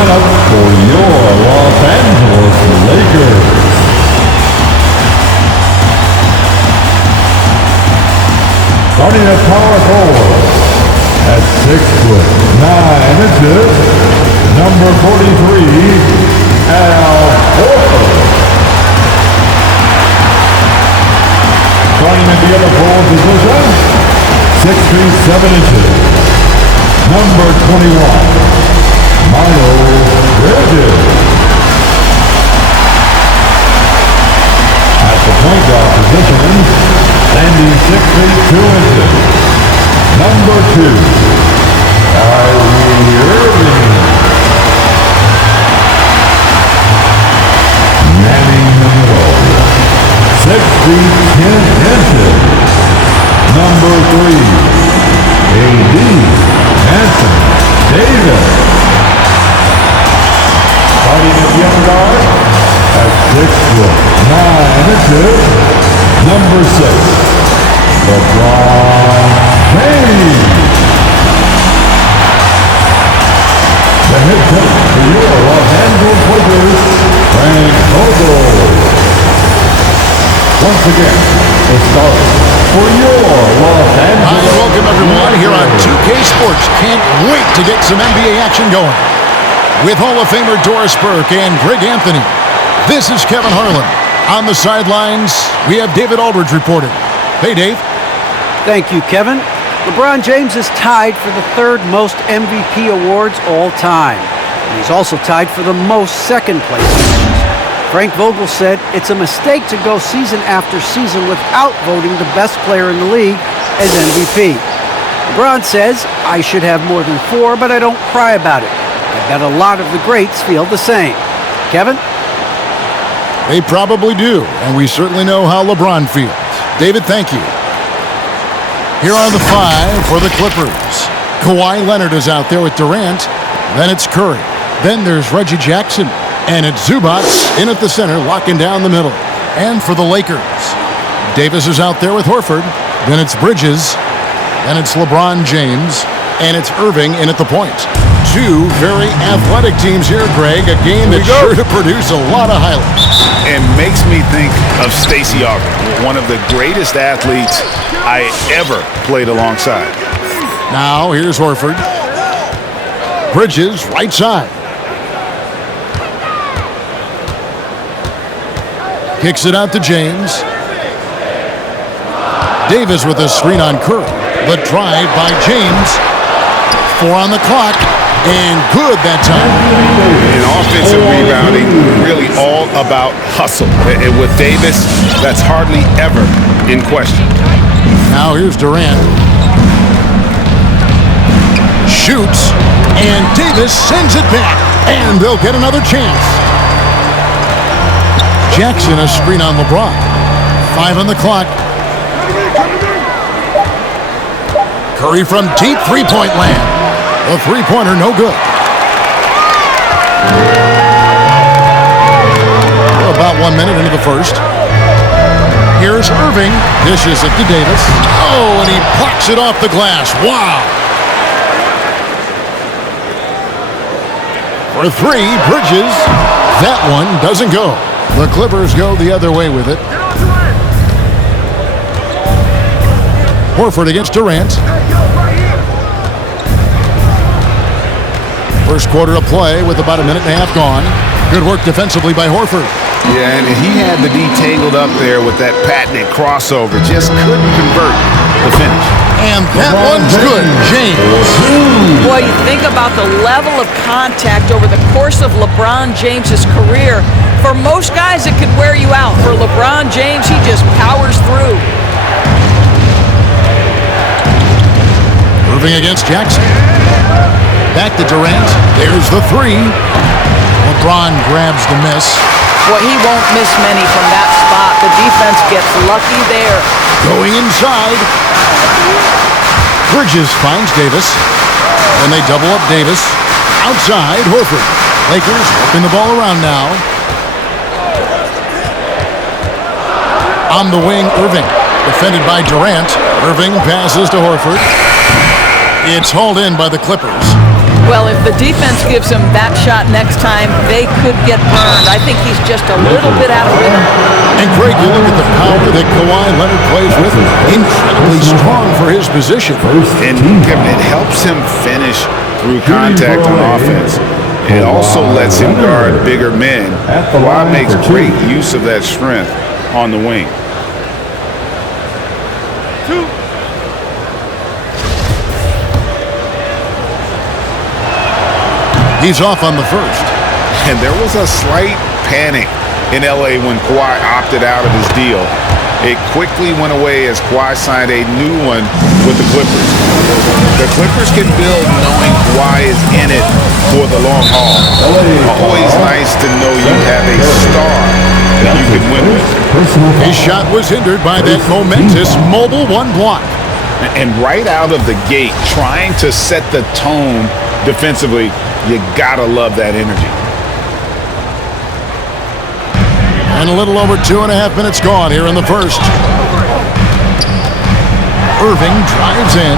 lineup for your Los Angeles Lakers. Starting at power forward at 6'9", number 43, Al Horford. Starting at the other forward position, 6'7", number 21, Miles Bridges. At the point guard position, standing 6'2", number 2, Kyrie Irving. Manning the middle, 6'10", number 3, A.D. Anthony Davis. Fighting at the other guard at 6'9", number 6, LeBron James. The head coach for your Los Angeles Lakers, Frank Vogel. Once again, the start for your Los Angeles. Hi, welcome everyone here on 2K Sports. Can't wait to get some NBA action going. With Hall of Famer Doris Burke and Greg Anthony, this is Kevin Harlan. On the sidelines, we have David Aldridge reporting. Hey, Dave. Thank you, Kevin. LeBron James is tied for the third most MVP awards all time. And he's also tied for the most second-place finishes. Frank Vogel said it's a mistake to go season after season without voting the best player in the league as MVP. LeBron says, I should have more than 4, but I don't cry about it. I bet a lot of the greats feel the same. Kevin? They probably do, and we certainly know how LeBron feels. David, thank you. Here are the 5 for the Clippers. Kawhi Leonard is out there with Durant. Then it's Curry. Then there's Reggie Jackson. And it's Zubac in at the center, locking down the middle. And for the Lakers, Davis is out there with Horford. Then it's Bridges. Then it's LeBron James. And it's Irving in at the point. 2 very athletic teams here, Greg. A game that's sure to produce a lot of highlights. And makes me think of Stacey Augmon, one of the greatest athletes I ever played alongside. Now here's Horford. Bridges, right side. Kicks it out to James. Davis with a screen on Curry. The drive by James. 4 on the clock. And good that time. And offensive rebounding, really all about hustle. And with Davis, that's hardly ever in question. Now here's Durant. Shoots. And Davis sends it back. And they'll get another chance. Jackson, a screen on LeBron. 5 on the clock. Curry from deep three-point land. The three-pointer, no good. We're about 1 minute into the first. Here's Irving. Dishes it to Davis. Oh, and he plucks it off the glass. Wow. For 3, Bridges. That one doesn't go. The Clippers go the other way with it. Horford against Durant. First quarter of play with about 1.5 minutes gone. Good work defensively by Horford. Yeah, and he had the D tangled up there with that patented crossover. Just couldn't convert the finish. And that one's good. James. Boy, you think about the level of contact over the course of LeBron James's career. For most guys, it could wear you out. For LeBron James, he just powers through. Irving against Jackson. Back to Durant. There's the 3. LeBron grabs the miss. Boy, he won't miss many from that spot. The defense gets lucky there. Going inside. Bridges finds Davis. And they double up Davis. Outside, Horford. Lakers working the ball around now. On the wing, Irving. Defended by Durant. Irving passes to Horford. It's hauled in by the Clippers. Well, if the defense gives him that shot next time, they could get burned. I think he's just a little bit out of rhythm. And Craig, you look at the power that Kawhi Leonard plays with. Incredibly strong for his position. And Kevin, it helps him finish through contact on offense. It also lets him guard bigger men. Kawhi makes great use of that strength on the wing. He's off on the first. And there was a slight panic in L.A. when Kawhi opted out of his deal. It quickly went away as Kawhi signed a new one with the Clippers. The Clippers can build knowing Kawhi is in it for the long haul. Always nice to know you have a star that you can win with. His shot was hindered by that momentous mobile one block. And right out of the gate, trying to set the tone defensively, you gotta love that energy. And a little over 2.5 minutes gone here in the first. Irving drives in.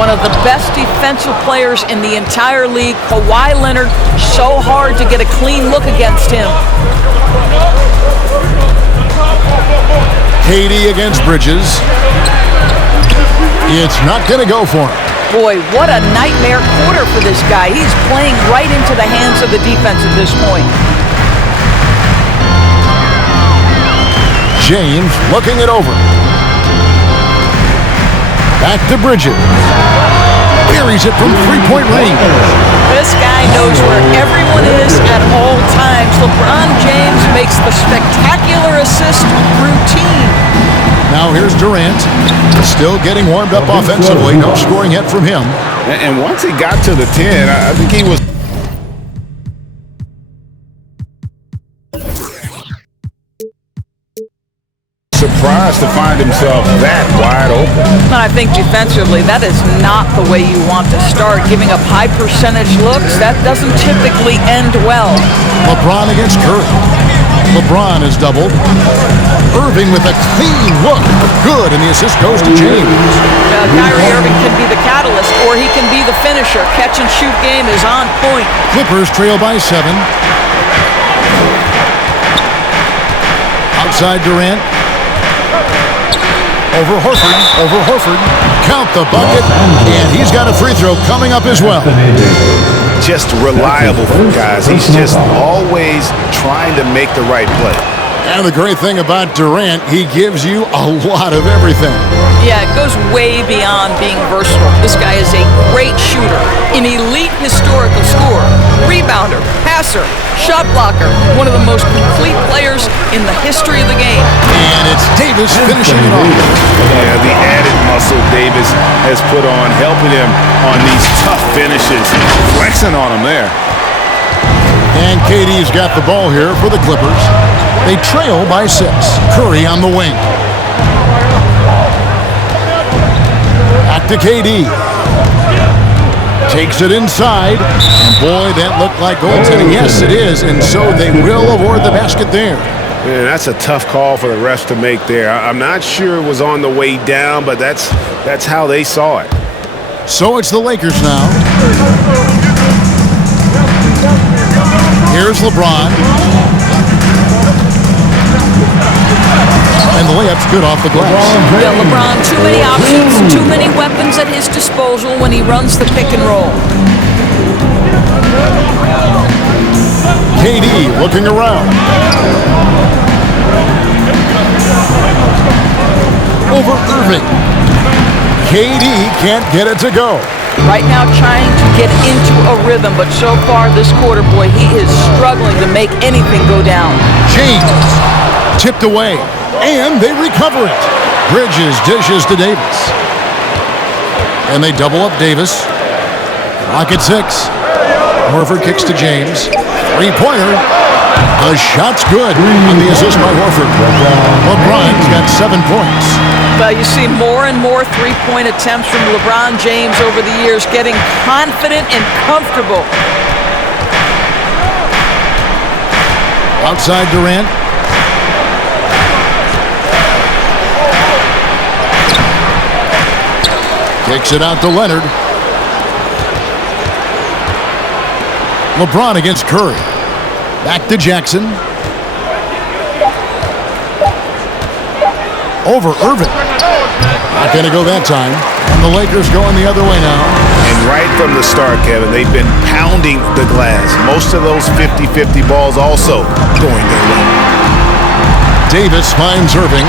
One of the best defensive players in the entire league. Kawhi Leonard, so hard to get a clean look against him. KD against Bridges. It's not going to go for him. Boy, what a nightmare quarter for this guy. He's playing right into the hands of the defense at this point. James looking it over. Back to Bridges. Buries it from three-point range. This guy knows where everyone is at all times. LeBron James makes the spectacular assist routine. Now here's Durant. Still getting warmed up offensively. No scoring yet from him. And once he got to the 10, I think he was surprised to find himself that wide open. I think defensively, that is not the way you want to start. Giving up high percentage looks, that doesn't typically end well. LeBron against Curry. LeBron is doubled. Irving with a clean look. Good, and the assist goes to James. Kyrie Irving can be the catalyst, or he can be the finisher. Catch and shoot game is on point. Clippers trail by 7. Outside Durant. Over Horford. Count the bucket, and he's got a free throw coming up as well. Just reliable, guys. He's just always trying to make the right play. And the great thing about Durant, he gives you a lot of everything. Yeah, it goes way beyond being versatile. This guy is a great shooter, an elite historical scorer, rebounder, passer, shot blocker, one of the most complete players in the history of the game. And it's Davis finishing it off. Yeah, the added muscle Davis has put on, helping him on these tough finishes, flexing on him there. And KD's got the ball here for the Clippers. They trail by 6. Curry on the wing. Back to KD. Takes it inside. And boy, that looked like goaltending. Yes, it is. And so they will award the basket there. Man, that's a tough call for the refs to make there. I'm not sure it was on the way down, but that's how they saw it. So it's the Lakers now. Here's LeBron. And the layup's good off the glass. Yeah, LeBron, too many options, too many weapons at his disposal when he runs the pick and roll. KD looking around. Over Irving. KD can't get it to go. Right now trying to get into a rhythm, but so far this quarter, boy, he is struggling to make anything go down. James tipped away, and they recover it. Bridges dishes to Davis. And they double up Davis. Clock at 6. Horford kicks to James. Three-pointer. The shot's good. And the assist by Horford. LeBron's got 7 points. Well, you see more and more three-point attempts from LeBron James over the years, getting confident and comfortable. Outside Durant. Kicks it out to Leonard. LeBron against Curry. Back to Jackson. Over Irving. Not going to go that time. And the Lakers going the other way now. And right from the start, Kevin, they've been pounding the glass. Most of those 50-50 balls also going their way. Davis finds Irving.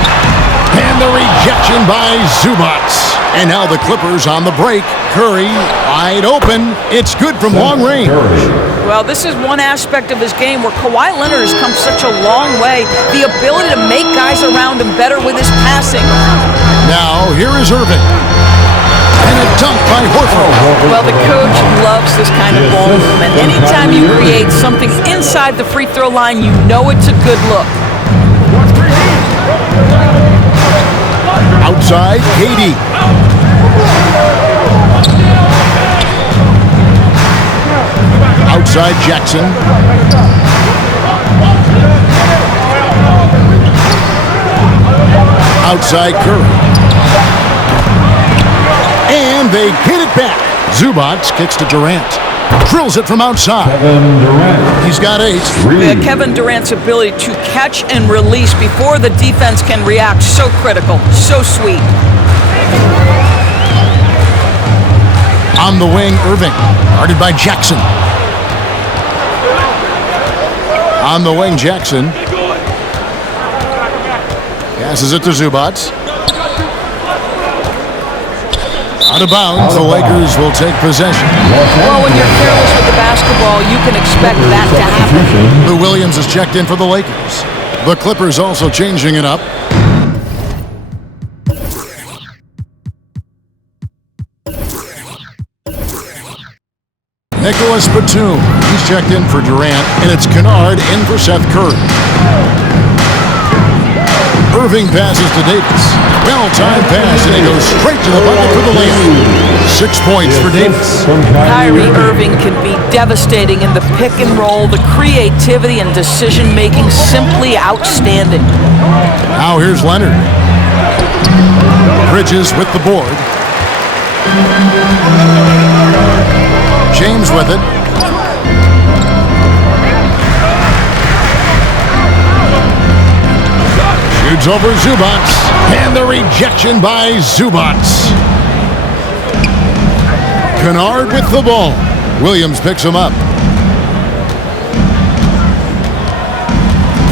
And the rejection by Zubac. And now the Clippers on the break. Curry wide open. It's good from long range. Well, this is one aspect of his game where Kawhi Leonard has come such a long way. The ability to make guys around him better with his passing. Now, here is Irving. And a dunk by Horford. Well, the coach loves this kind of ball movement. Anytime you create something inside the free throw line, you know it's a good look. Outside, KD. Outside, Jackson. Outside, Curry. And they get it back. Zubac kicks to Durant. Drills it from outside. Kevin Durant. He's got 8. Kevin Durant's ability to catch and release before the defense can react, so critical, so sweet. On the wing, Irving. Guarded by Jackson. On the wing, Jackson. Passes it to Zubac. Out of bounds, the Lakers will take possession. Well, when you're careless with the basketball, you can expect that to happen. Lou Williams is checked in for the Lakers. The Clippers also changing it up. Nicholas Batum, he's checked in for Durant, and it's Kennard in for Seth Curry. Irving passes to Davis. Well-timed pass, and he goes straight to the bucket for the layup. 6 points for Davis. Kyrie Irving can be devastating in the pick and roll. The creativity and decision-making simply outstanding. Now here's Leonard. Bridges with the board. James with it. Shoots over Zubac. And the rejection by Zubac. Kennard with the ball. Williams picks him up.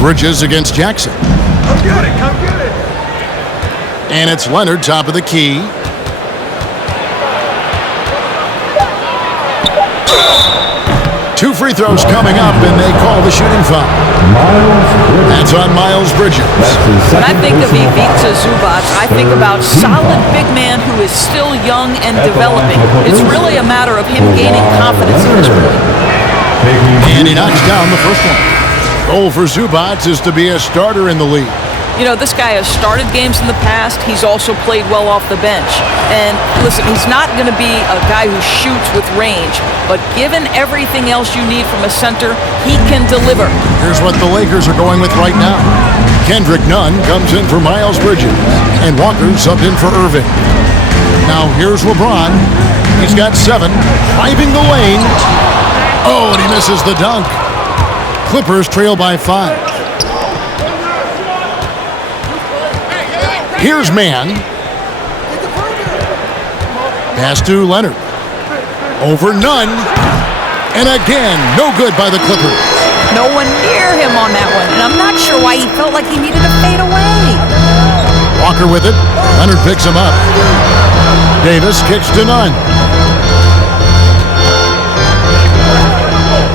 Bridges against Jackson. Come get it, come get it. And it's Leonard, top of the key. Two free throws coming up, and they call the shooting foul. That's on Miles Bridges. When I think of Ivica Zubac, I think about solid big man who is still young and developing. It's really a matter of him gaining confidence in his play. And he knocks down the first one. Goal for Zubac is to be a starter in the league. You know, this guy has started games in the past. He's also played well off the bench. And listen, he's not going to be a guy who shoots with range, but given everything else you need from a center, he can deliver. Here's what the Lakers are going with right now. Kendrick Nunn comes in for Miles Bridges, and Walker subbed in for Irving. Now here's LeBron. He's got 7, driving the lane. Oh, and he misses the dunk. Clippers trail by 5. Here's Mann. Pass to Leonard. Over Nunn. And again, no good by the Clippers. No one near him on that one, and I'm not sure why he felt like he needed to fade away. Walker with it. Leonard picks him up. Davis kicks to Nunn.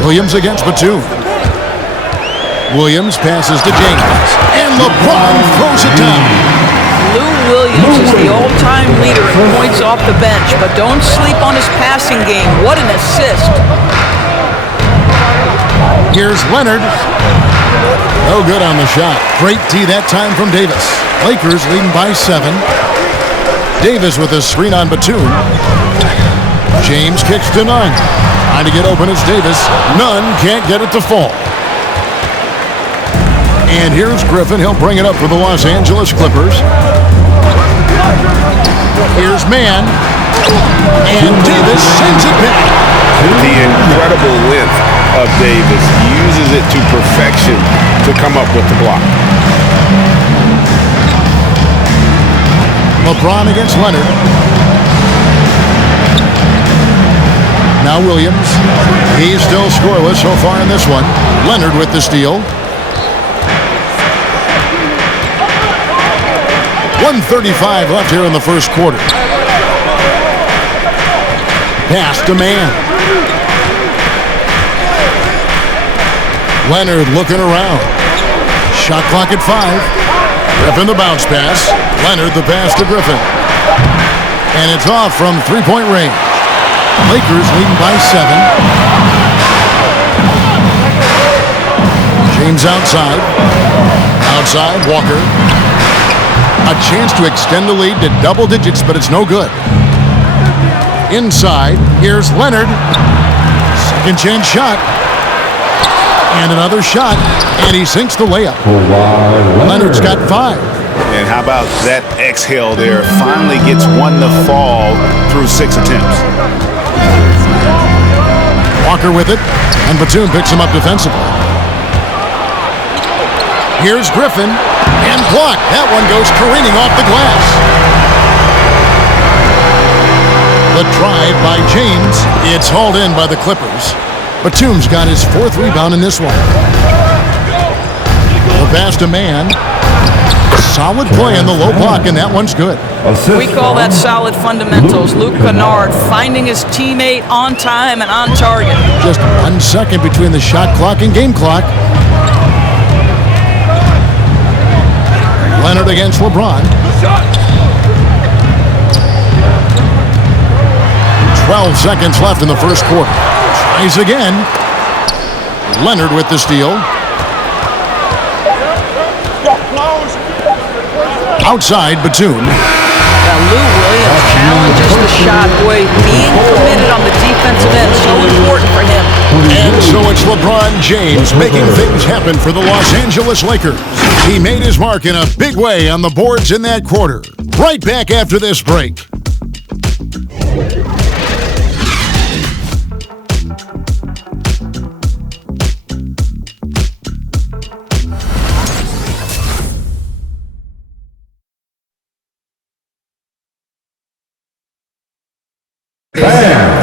Williams against Batum. Williams passes to James. And LeBron throws it down. Lou Williams is the all-time leader in points off the bench, but don't sleep on his passing game. What an assist. Here's Leonard. No good on the shot. Great D that time from Davis. Lakers leading by 7. Davis with a screen on Batum. James kicks to Nunn. Trying to get open is Davis. Nunn can't get it to fall. And here's Griffin. He'll bring it up for the Los Angeles Clippers. Here's Mann. And Davis sends it back. The incredible width of Davis. He uses it to perfection to come up with the block. LeBron against Leonard. Now Williams. He's still scoreless so far in this one. Leonard with the steal. 1:35 left here in the first quarter. Pass to man. Leonard looking around. Shot clock at 5. Griffin the bounce pass. Leonard the pass to Griffin. And it's off from three-point range. Lakers leading by 7. James outside. Outside, Walker. A chance to extend the lead to double digits, but it's no good. Inside, here's Leonard. Second chance shot. And another shot, and he sinks the layup. Leonard's got 5. And how about that exhale there? Finally gets one to fall through 6 attempts. Walker with it, and Batum picks him up defensively. Here's Griffin, and blocked. That one goes careening off the glass. The drive by James. It's hauled in by the Clippers. Batum's got his 4th rebound in this one. The pass to man. Solid play in the low block, and that one's good. We call that solid fundamentals. Luke Kennard finding his teammate on time and on target. Just 1 second between the shot clock and game clock. Leonard against LeBron. 12 seconds left in the first quarter. Tries again. Leonard with the steal. Outside, Batum. Lou Williams challenges the shot. Boy, being committed on the defensive end, so important for him. And so it's LeBron James making things happen for the Los Angeles Lakers. He made his mark in a big way on the boards in that quarter. Right back after this break.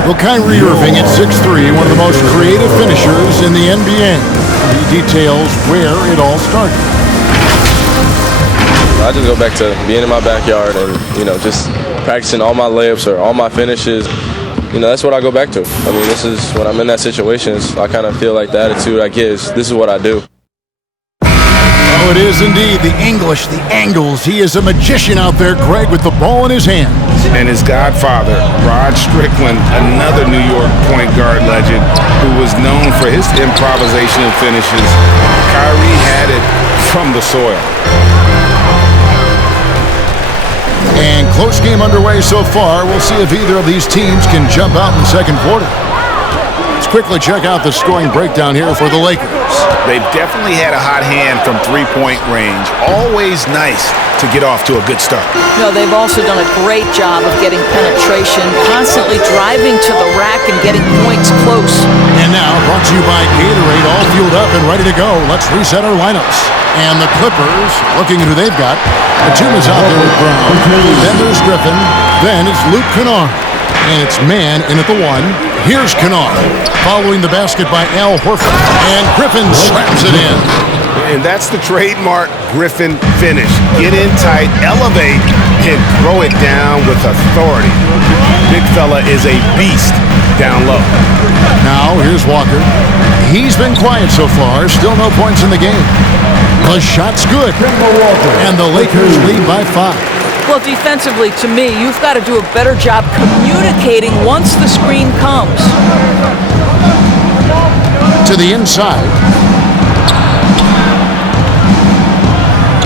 Well, Kyrie Irving at 6'3", one of the most creative finishers in the NBA. He details where it all started. I just go back to being in my backyard and, just practicing all my layups or all my finishes. That's what I go back to. I mean, this is when I'm in that situation, I kind of feel like the attitude I get is this is what I do. Oh, it is indeed the English, the angles. He is a magician out there, Greg, with the ball in his hand. And his godfather, Rod Strickland, another New York point guard legend who was known for his improvisation and finishes. Kyrie had it from the soil. And close game underway so far. We'll see if either of these teams can jump out in the second quarter. Let's quickly check out the scoring breakdown here for the Lakers. They've definitely had a hot hand from three-point range. Always nice to get off to a good start. They've also done a great job of getting penetration, constantly driving to the rack and getting points close. And now, brought to you by Gatorade, all fueled up and ready to go. Let's reset our lineups. And the Clippers, looking at who they've got. Batum is out there with Brown. Then there's Griffin. Then it's Luke Kennard. And it's man in at the 1. Here's Kennard, following the basket by Al Horford. And Griffin slams it in. And that's the trademark Griffin finish. Get in tight, elevate, and throw it down with authority. Big fella is a beast down low. Now, here's Walker. He's been quiet so far. Still no points in the game. The shot's good. And the Lakers lead by 5. Well, defensively, to me, you've got to do a better job communicating once the screen comes. To the inside.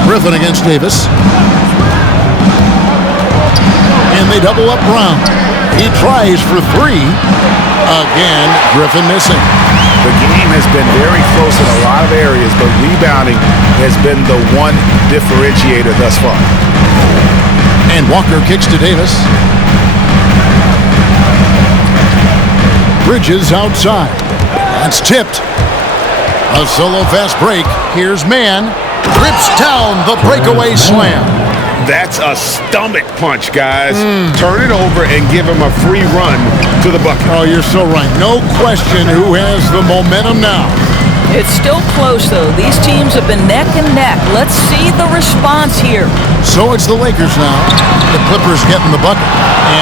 Griffin against Davis. And they double up Brown. He tries for 3. Again, Griffin missing. The game has been very close in a lot of areas, but rebounding has been the one differentiator thus far. And Walker kicks to Davis. Bridges outside. That's tipped. A solo fast break. Here's Mann. Rips down the breakaway slam. That's a stomach punch, guys. Turn it over and give him a free run to the bucket. Oh, you're so right. No question who has the momentum now. It's still close, though. These teams have been neck and neck. Let's see the response here. So it's the Lakers now. The Clippers getting the bucket.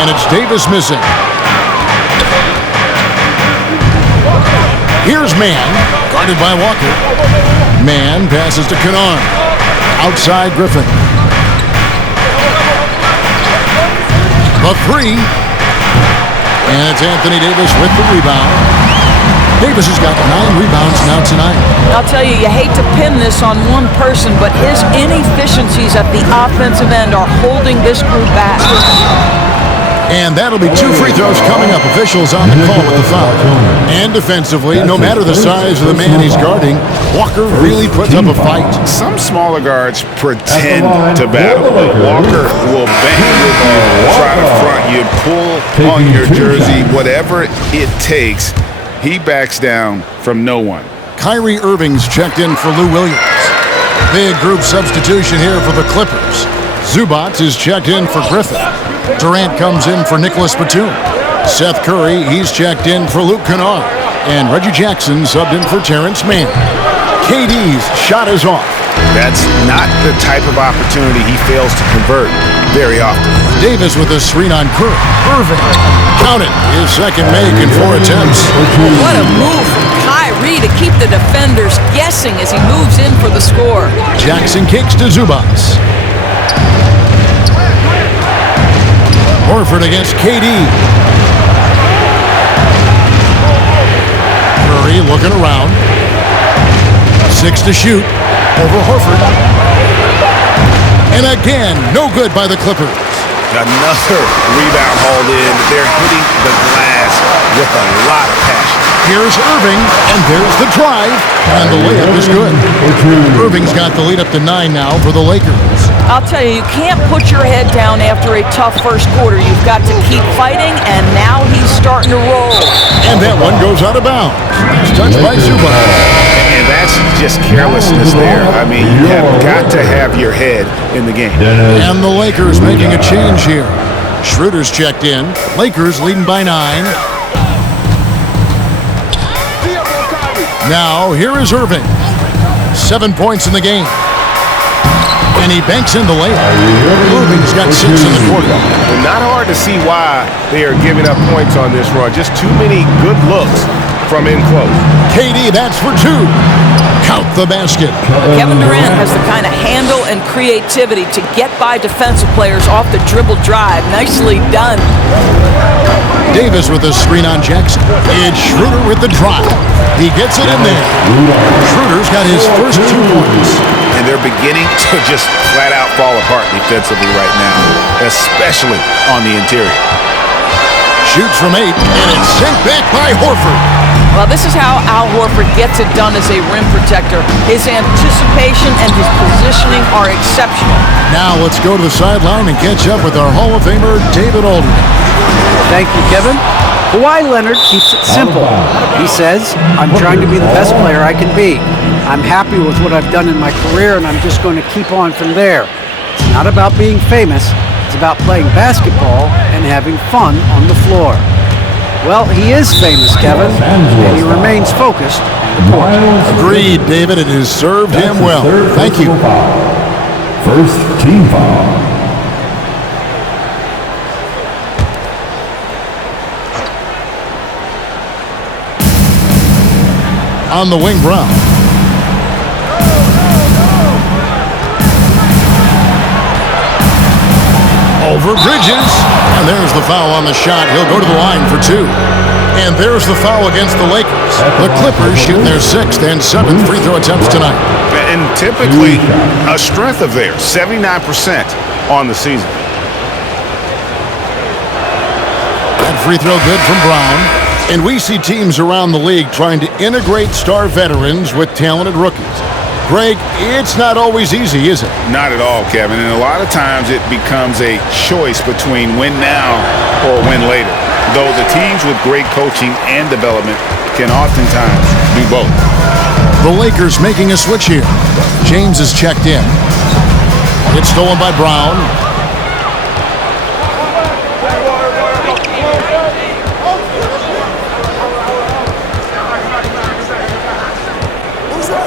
And it's Davis missing. Here's Mann, guarded by Walker. Mann passes to Kennard. Outside Griffin. The three. And it's Anthony Davis with the rebound. Davis has got 9 rebounds now tonight. I'll tell you, you hate to pin this on one person, but his inefficiencies at the offensive end are holding this group back. And that'll be 2 free throws coming up. Officials on the call with the foul. And defensively, no matter the size of the man he's guarding, Walker really puts up a fight. Some smaller guards pretend to battle, but Walker will bang with you, try to front you, pull on your jersey, whatever it takes. He backs down from no one. Kyrie Irving's checked in for Lou Williams. Big group substitution here for the Clippers. Zubac is checked in for Griffin. Durant comes in for Nicholas Batum. Seth Curry, he's checked in for Luke Kennard. And Reggie Jackson subbed in for Terrence Mann. KD's shot is off. That's not the type of opportunity he fails to convert very often. Davis with a screen on Curry. Irving, count it, his second make in 4 attempts. What a move from Kyrie to keep the defenders guessing as he moves in for the score. Jackson kicks to Zubac. Horford against KD. Curry looking around. 6 to shoot. Over Horford. And again, no good by the Clippers. Another rebound hauled in. They're hitting the glass with a lot of passion. Here's Irving, and there's the drive, and the layup is good. Irving's got the lead up to 9 now for the Lakers. I'll tell you, you can't put your head down after a tough first quarter. You've got to keep fighting, and now he's starting to roll. And that one goes out of bounds. It's touched by Zubac. And that's just carelessness there. I mean, you have got to have your head in the game. And the Lakers making a change here. Schroeder's checked in. Lakers leading by 9. Now, here is Irving. 7 points in the game. And he banks in the layup. Irving's got 6 in the quarter. Not hard to see why they are giving up points on this run. Just too many good looks from in close. KD, that's for 2. Count the basket. Kevin Durant has the kind of handle and creativity to get by defensive players off the dribble drive. Nicely done. Davis with a screen on Jackson. It's Schroeder with the drive. He gets it in there. Schroeder's got his first 2 points. And they're beginning to just flat out fall apart defensively right now, especially on the interior. Shoots from 8, and it's sent back by Horford. Well, this is how Al Horford gets it done as a rim protector. His anticipation and his positioning are exceptional. Now let's go to the sideline and catch up with our Hall of Famer, David Aldridge. Thank you, Kevin. Kawhi Leonard keeps it simple. He says, I'm trying to be the best player I can be. I'm happy with what I've done in my career, and I'm just going to keep on from there. It's not about being famous. It's about playing basketball and having fun on the floor. Well, he is famous, Kevin, and he remains focused on the court. Agreed, David. It has served him well. Thank you. First team foul. On the wing, Brown. Over Bridges. And there's the foul on the shot. He'll go to the line for 2. And there's the foul against the Lakers. The Clippers shooting their 6th and 7th free throw attempts tonight. And typically a strength of theirs, 79% on the season. That free throw good from Brown. And we see teams around the league trying to integrate star veterans with talented rookies. Greg, it's not always easy, is it? Not at all, Kevin. And a lot of times it becomes a choice between win now or win later. though the teams with great coaching and development can oftentimes do both. The Lakers making a switch here. James is checked in. It's stolen by Brown.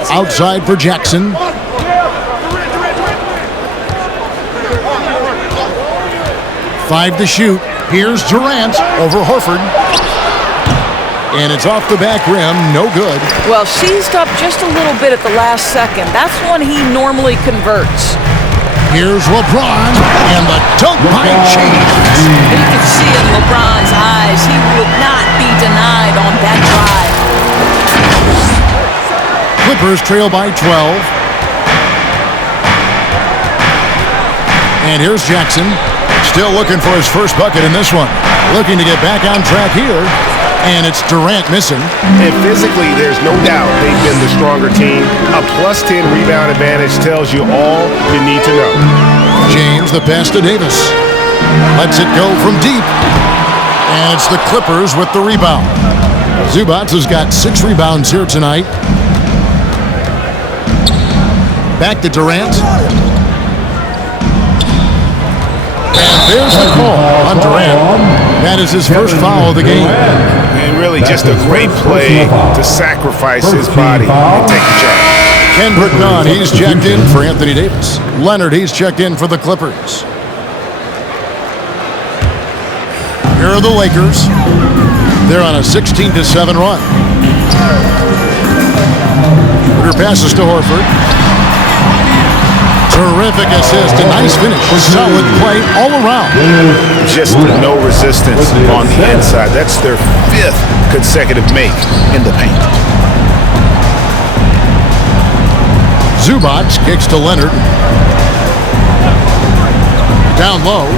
Outside for Jackson. Five to shoot. Here's Durant over Horford. And it's off the back rim. No good. Well, seized up just a little bit at the last second. That's when he normally converts. Here's LeBron. And the dunk by James. And you can see in LeBron's eyes, he would not be denied on that drive. Clippers trail by 12. And here's Jackson. Still looking for his first bucket in this one. Looking to get back on track here. And it's Durant missing. And physically, there's no doubt they've been the stronger team. A +10 rebound advantage tells you all you need to know. James, the pass to Davis. Lets it go from deep. And it's the Clippers with the rebound. Zubac has got 6 rebounds here tonight. Back to Durant. And there's the call on Durant. That is his first foul of the game. And really just a great play to sacrifice his body and take the charge. Kendrick Nunn, he's checked in for Anthony Davis. Leonard, he's checked in for the Clippers. Here are the Lakers. They're on a 16-7 run. Shooter passes to Horford. Terrific assist, a nice finish. Solid play all around. Just no resistance on the inside. That's their 5th consecutive make in the paint. Zubac kicks to Leonard. Down low.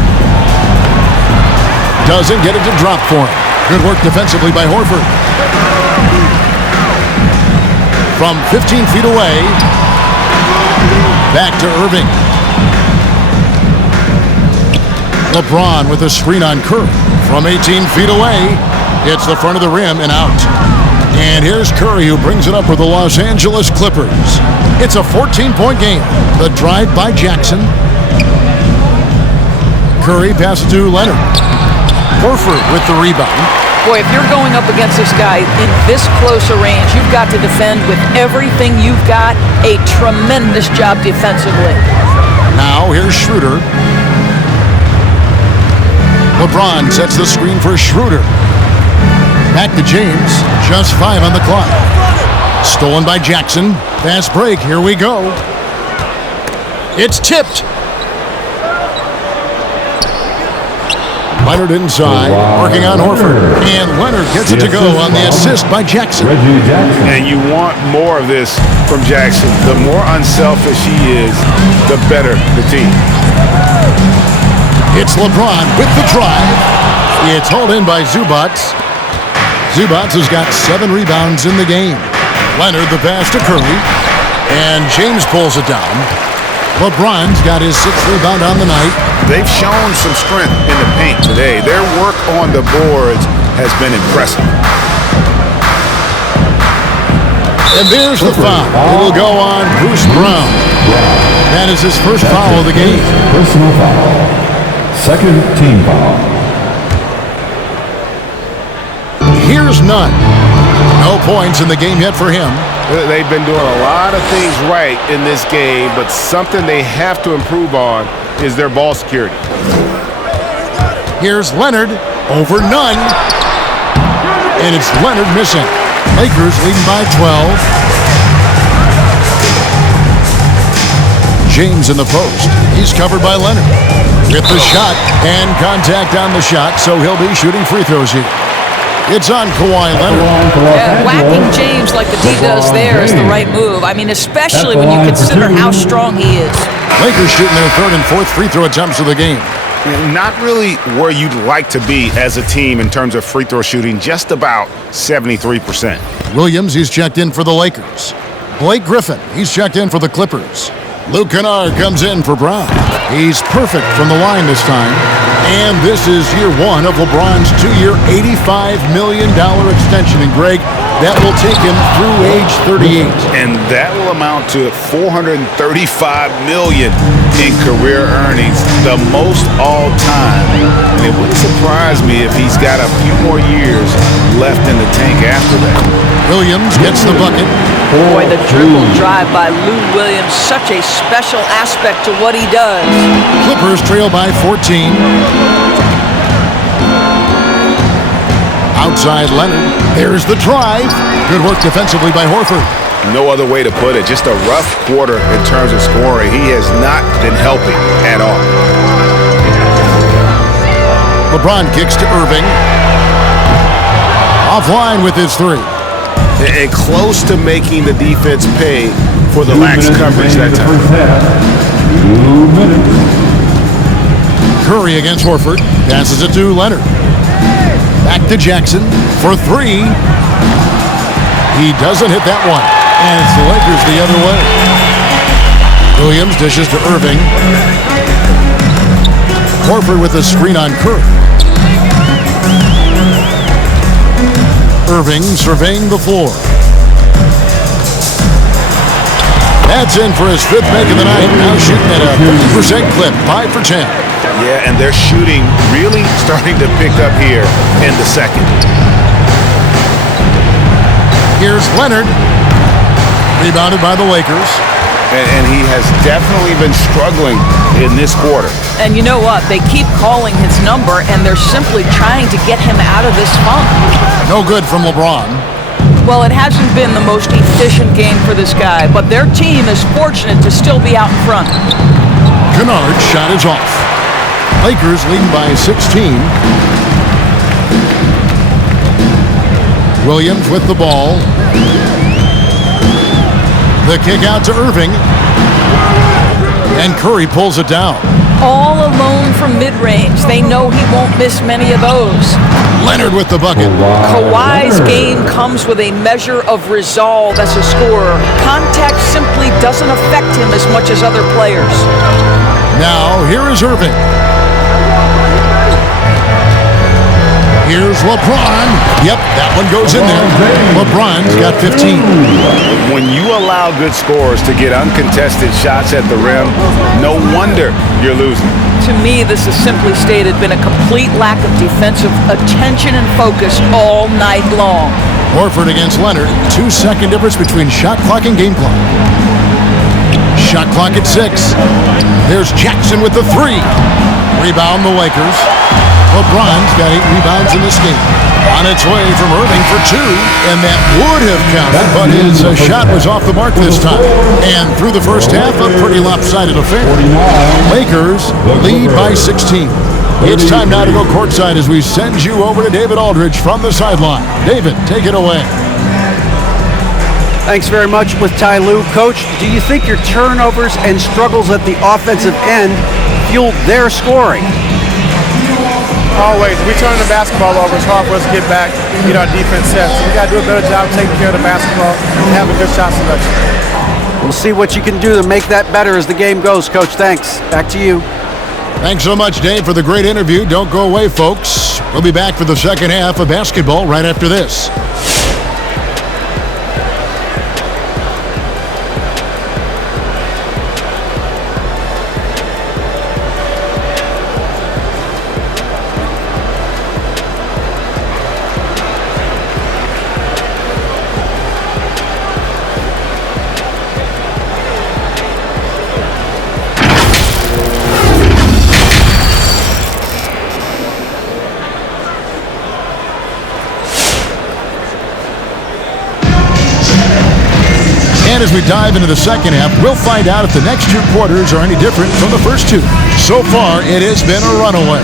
Doesn't get it to drop for him. Good work defensively by Horford. From 15 feet away. Back to Irving. LeBron with a screen on Curry. From 18 feet away, hits the front of the rim and out. And here's Curry who brings it up for the Los Angeles Clippers. It's a 14-point game. The drive by Jackson. Curry passes to Leonard. Horford with the rebound. Boy, if you're going up against this guy in this close a range, you've got to defend with everything you've got. A tremendous job defensively. Now here's Schroeder. LeBron sets the screen for Schroeder. Back to James. Just 5 on the clock. Stolen by Jackson. Fast break. Here we go. It's tipped. Leonard inside, working on Horford. And Leonard gets it to go on the assist by Jackson. And you want more of this from Jackson. The more unselfish he is, the better the team. It's LeBron with the drive. It's hauled in by Zubac. Zubac has got 7 rebounds in the game. Leonard the pass to Curry. And James pulls it down. LeBron's got his 6th rebound on the night. They've shown some strength in the paint today. Their work on the boards has been impressive. And there's the foul. It'll go on Bruce Brown. That is his first foul of the game. Personal foul. Second team foul. Here's Nunn. No points in the game yet for him. They've been doing a lot of things right in this game, but something they have to improve on is their ball security. Here's Leonard over Nunn. And it's Leonard missing. Lakers leading by 12. James in the post. He's covered by Leonard. With the shot and contact on the shot, so he'll be shooting free throws here. It's on Kawhi Leonard. Yeah, whacking James like the D does there is the right move. I mean, especially when you consider how strong he is. Lakers shooting their 3rd and 4th free throw attempts of the game. Not really where you'd like to be as a team in terms of free throw shooting, just about 73%. Williams, he's checked in for the Lakers. Blake Griffin, he's checked in for the Clippers. Luke Kennard comes in for Brown. He's perfect from the line this time. And this is year one of LeBron's two-year, $85 million extension. And Greg, that will take him through age 38. And that will amount to $435 million in career earnings, the most all time. And it wouldn't surprise me if he's got a few more years left in the tank after that. Williams gets the bucket. Boy, the dribble drive by Lou Williams, such a special aspect to what he does. Clippers trail by 14. Outside Leonard. There's the drive. Good work defensively by Horford. No other way to put it. Just a rough quarter in terms of scoring. He has not been helping at all. LeBron kicks to Irving. Offline with his three. And close to making the defense pay for the lax coverage that time. 2 minutes. Curry against Horford. Passes it to Leonard. Back to Jackson for three. He doesn't hit that one. And it's the Lakers the other way. Williams dishes to Irving. Horford with a screen on Curry. Irving surveying the floor. That's in for his fifth make of the night. Now shooting at a 50% clip, 5 for 10. Yeah, and their shooting really starting to pick up here in the second. Here's Leonard. Rebounded by the Lakers. And he has definitely been struggling in this quarter. And you know what? They keep calling his number, and they're simply trying to get him out of this funk. No good from LeBron. Well, it hasn't been the most efficient game for this guy, but their team is fortunate to still be out in front. Kennard's shot is off. Lakers leading by 16. Williams with the ball. The kick out to Irving. And Curry pulls it down. All alone from mid-range. They know he won't miss many of those. Leonard with the bucket. Kawhi's game comes with a measure of resolve as a scorer. Contact simply doesn't affect him as much as other players. Now, here is Irving. Here's LeBron. Yep, that one goes in there. LeBron's got 15. When you allow good scorers to get uncontested shots at the rim, no wonder you're losing. To me, this is simply stated been a complete lack of defensive attention and focus all night long. Horford against Leonard. 2-second difference between shot clock and game clock. Shot clock at 6. There's Jackson with the three. Rebound the Lakers. LeBron's got 8 rebounds in this game. On its way from Irving for 2, and that would have counted, but his shot was off the mark this time. And through the first half, a pretty lopsided affair. Lakers lead by 16. It's time now to go courtside as we send you over to David Aldridge from the sideline. David, take it away. Thanks very much with Ty Lue. Coach, do you think your turnovers and struggles at the offensive end fueled their scoring? Always. We turn the basketball over. It's hard for us to get back, get our defense set. So we got to do a better job taking care of the basketball and have a good shot selection. We'll see what you can do to make that better as the game goes, Coach. Thanks. Back to you. Thanks so much, Dave, for the great interview. Don't go away, folks. We'll be back for the second half of basketball right after this. And as we dive into the second half, we'll find out if the next 2 quarters are any different from the first 2. So far, it has been a runaway.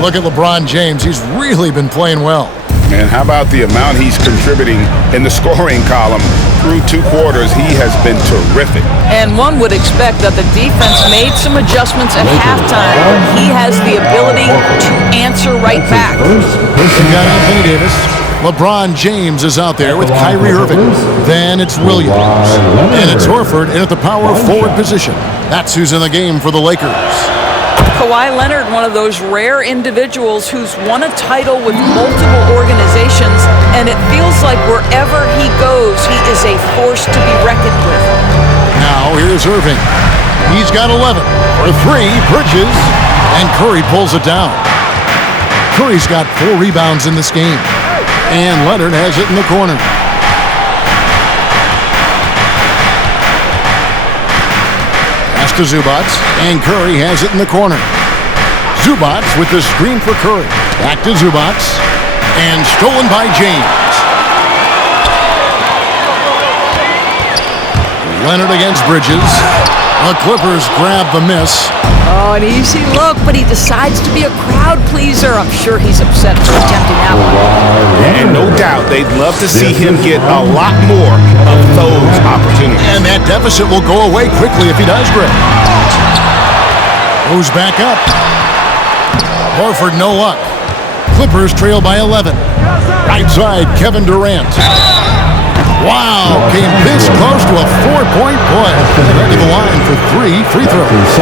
Look at LeBron James. He's really been playing well. And how about the amount he's contributing in the scoring column? Through 2 quarters, he has been terrific. And one would expect that the defense made some adjustments at halftime, but he has the ability to answer right back. We've got Anthony Davis. LeBron James is out there with Kyrie Irving. Then it's Williams. And it's Horford in at the power forward position. That's who's in the game for the Lakers. Kawhi Leonard, one of those rare individuals who's won a title with multiple organizations, and it feels like wherever he goes, he is a force to be reckoned with. Now here's Irving. He's got 11 for 3, Bridges, and Curry pulls it down. Curry's got 4 rebounds in this game, and Leonard has it in the corner. Pass to Zubac, and Curry has it in the corner. Zubac with the screen for Curry. Back to Zubac, and stolen by James. Leonard against Bridges. The Clippers grab the miss. Oh, an easy look, but he decides to be a crowd pleaser. I'm sure he's upset for attempting that one. And no doubt, they'd love to see him get a lot more of those opportunities. And that deficit will go away quickly if he does, Greg. Goes back up. Horford, no luck. Clippers trail by 11. Right side, Kevin Durant. Wow, came this close to a 4-point play. To the line for 3 free throws.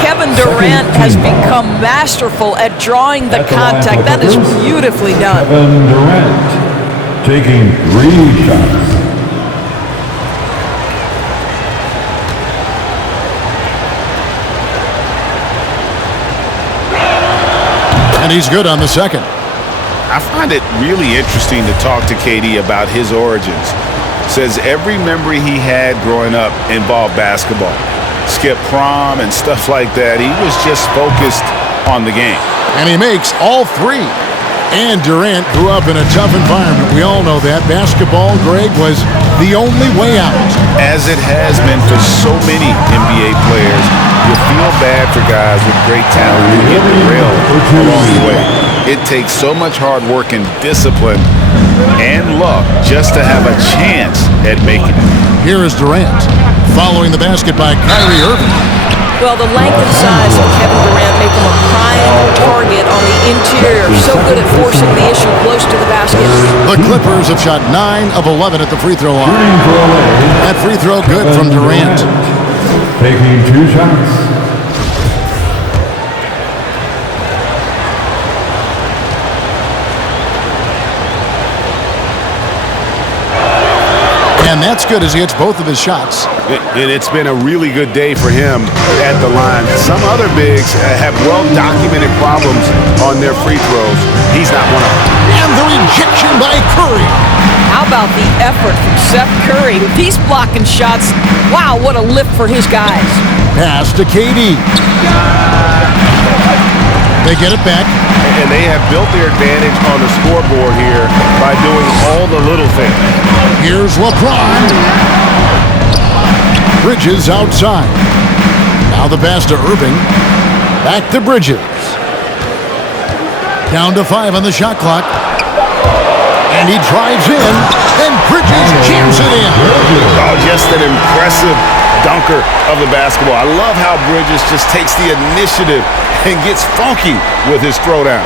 Kevin Durant has become masterful at drawing the contact. That is beautifully done. Kevin Durant taking 3 shots. And he's good on the second. I find it really interesting to talk to KD about his origins. Says every memory he had growing up involved basketball. Skip prom and stuff like that. He was just focused on the game. And he makes all 3. And Durant grew up in a tough environment. We all know that. Basketball, Greg, was the only way out. As it has been for so many NBA players, you feel bad for guys with great talent who get derailed along the way. It takes so much hard work and discipline and luck just to have a chance at making it. Here is Durant, following the basket by Kyrie Irving. Well, the length and size of Kevin Durant make him a prime target on the interior. So good at forcing the issue close to the basket. The Clippers have shot 9 of 11 at the free throw line. That free throw good from Durant. Taking 2 shots. And that's good as he hits both of his shots. And it's been a really good day for him at the line. Some other bigs have well-documented problems on their free throws. He's not one of them. And the rejection by Curry. How about the effort from Seth Curry? If he's blocking shots, wow, what a lift for his guys. Pass to KD. They get it back. And they have built their advantage on the scoreboard here by doing all the little things. Here's LeBron. Bridges outside. Now the pass to Irving. Back to Bridges. Down to 5 on the shot clock. And he drives in, and Bridges jams it in. Oh, just an impressive dunker of the basketball. I love how Bridges just takes the initiative and gets funky with his throwdowns.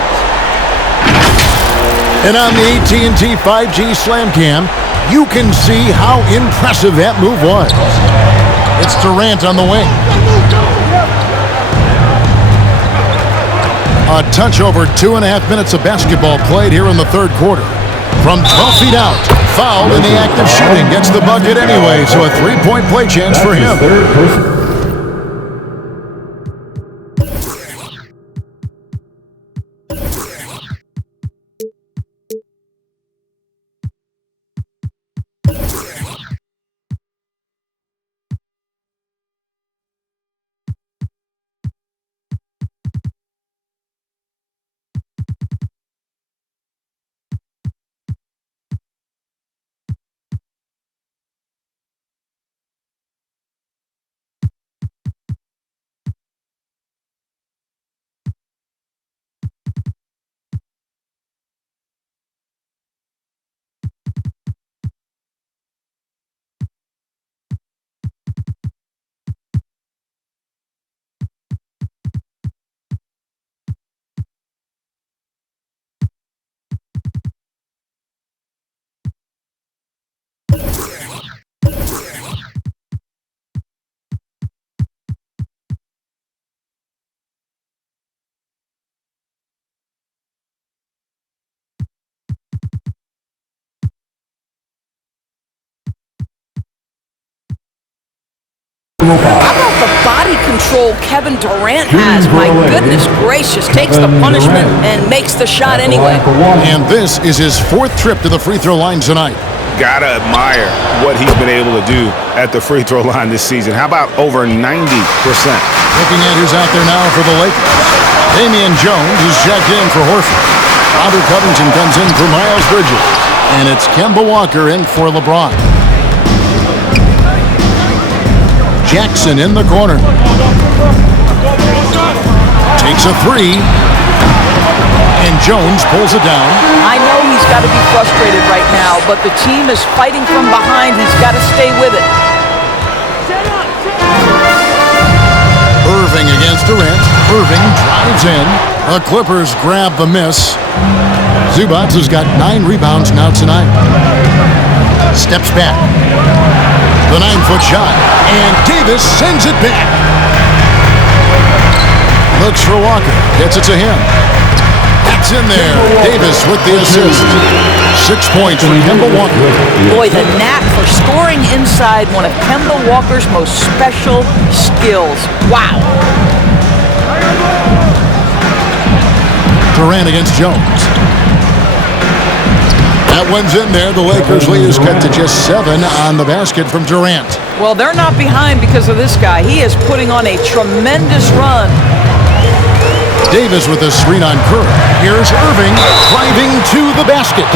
And on the AT&T 5G Slam Cam, you can see how impressive that move was. It's Durant on the wing. A touch over 2.5 minutes of basketball played here in the third quarter. From 12 feet out, fouled in the act of shooting, gets the bucket anyway, so a 3-point play chance for him. Third person. personal foul. How about the body control Kevin Durant has? My goodness gracious. Takes the punishment and makes the shot anyway. And this is his 4th trip to the free throw line tonight. Gotta admire what he's been able to do at the free throw line this season. How about over 90%? Looking at who's out there now for the Lakers. Damian Jones is checked in for Horford. Robert Covington comes in for Miles Bridges. And it's Kemba Walker in for LeBron. Jackson in the corner. Takes a 3. And Jones pulls it down. I know he's got to be frustrated right now, but the team is fighting from behind. He's got to stay with it. Irving against Durant. Irving drives in. The Clippers grab the miss. Zubac has got 9 rebounds now tonight. Steps back. The 9-foot shot. And Davis sends it back. Looks for Walker. Gets it to him. That's in there. Davis with the assist. 6 points for Kemba Walker. Boy, the knack for scoring inside, one of Kemba Walker's most special skills. Wow. Durant against Jones. That one's in there. The Lakers lead is cut to just 7 on the basket from Durant. Well, they're not behind because of this guy. He is putting on a tremendous run. Davis with a screen on Curry. Here's Irving driving to the basket.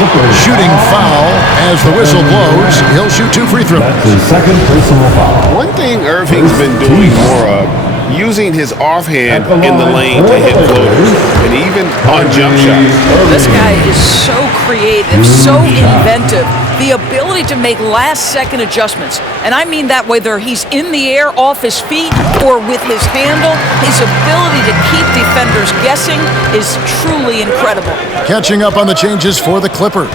Shooting foul as the whistle blows. He'll shoot 2 free throws. That's his 2nd personal foul. One thing Irving's been doing more of, using his offhand in the lane to hit floaters, and even on jump shots. This guy is so creative, so inventive. The ability to make last-second adjustments. And I mean that whether he's in the air off his feet or with his handle, his ability to keep defenders guessing is truly incredible. Catching up on the changes for the Clippers.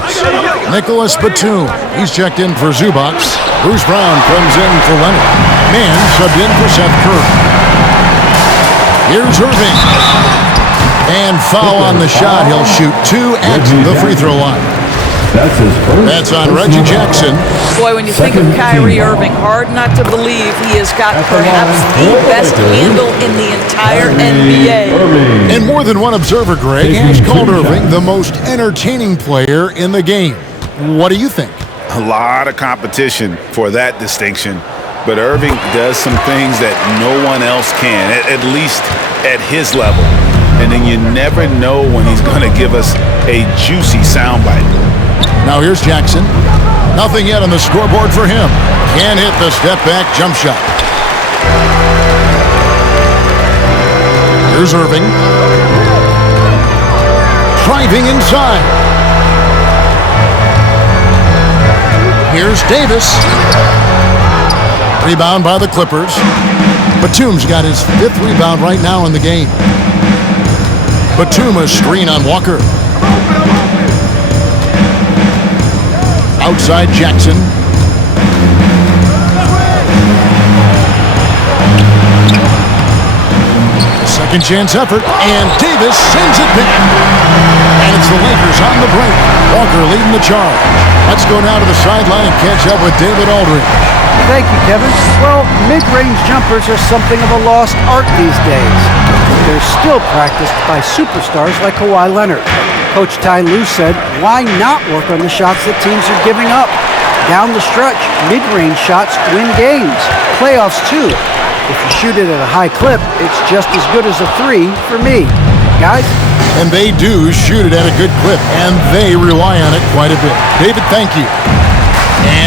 Nicholas Batum. He's checked in for Zubac. Bruce Brown comes in for Leonard. Mann subbed in for Seth Curry. Here's Irving. And foul on the shot. He'll shoot 2 at the free throw line. That's his first. That's on Reggie Jackson. Boy, when you think of Kyrie Irving, hard not to believe he has got perhaps the best handle in the entire NBA. And more than one observer, Greg, has called Irving the most entertaining player in the game. What do you think? A lot of competition for that distinction. But Irving does some things that no one else can, at least at his level. And then you never know when he's going to give us a juicy soundbite. Now here's Jackson. Nothing yet on the scoreboard for him. Can't hit the step-back jump shot. Here's Irving. Driving inside. Here's Davis. Rebound by the Clippers. Batum's got his 5th rebound right now in the game. Batum a screen on Walker. Outside Jackson. Second chance effort, and Davis sends it back. And it's the Lakers on the break. Walker leading the charge. Let's go now to the sideline and catch up with David Aldridge. Thank you, Kevin. Well, mid-range jumpers are something of a lost art these days. They're still practiced by superstars like Kawhi Leonard. Coach Ty Lue said, why not work on the shots that teams are giving up? Down the stretch, mid-range shots win games. Playoffs, too. If you shoot it at a high clip, it's just as good as a 3 for me. Guys? And they do shoot it at a good clip, and they rely on it quite a bit. David, thank you.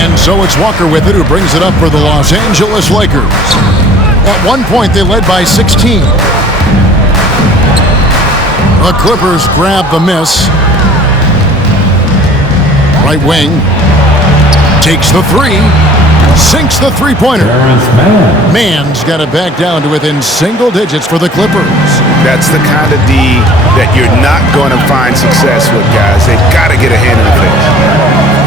And so it's Walker with it, who brings it up for the Los Angeles Lakers. At one point, they led by 16. The Clippers grab the miss. Right wing. Takes the 3. Sinks the three-pointer. Mann's got it back down to within single digits for the Clippers. That's the kind of D that you're not going to find success with, guys. They've got to get a hand in the face.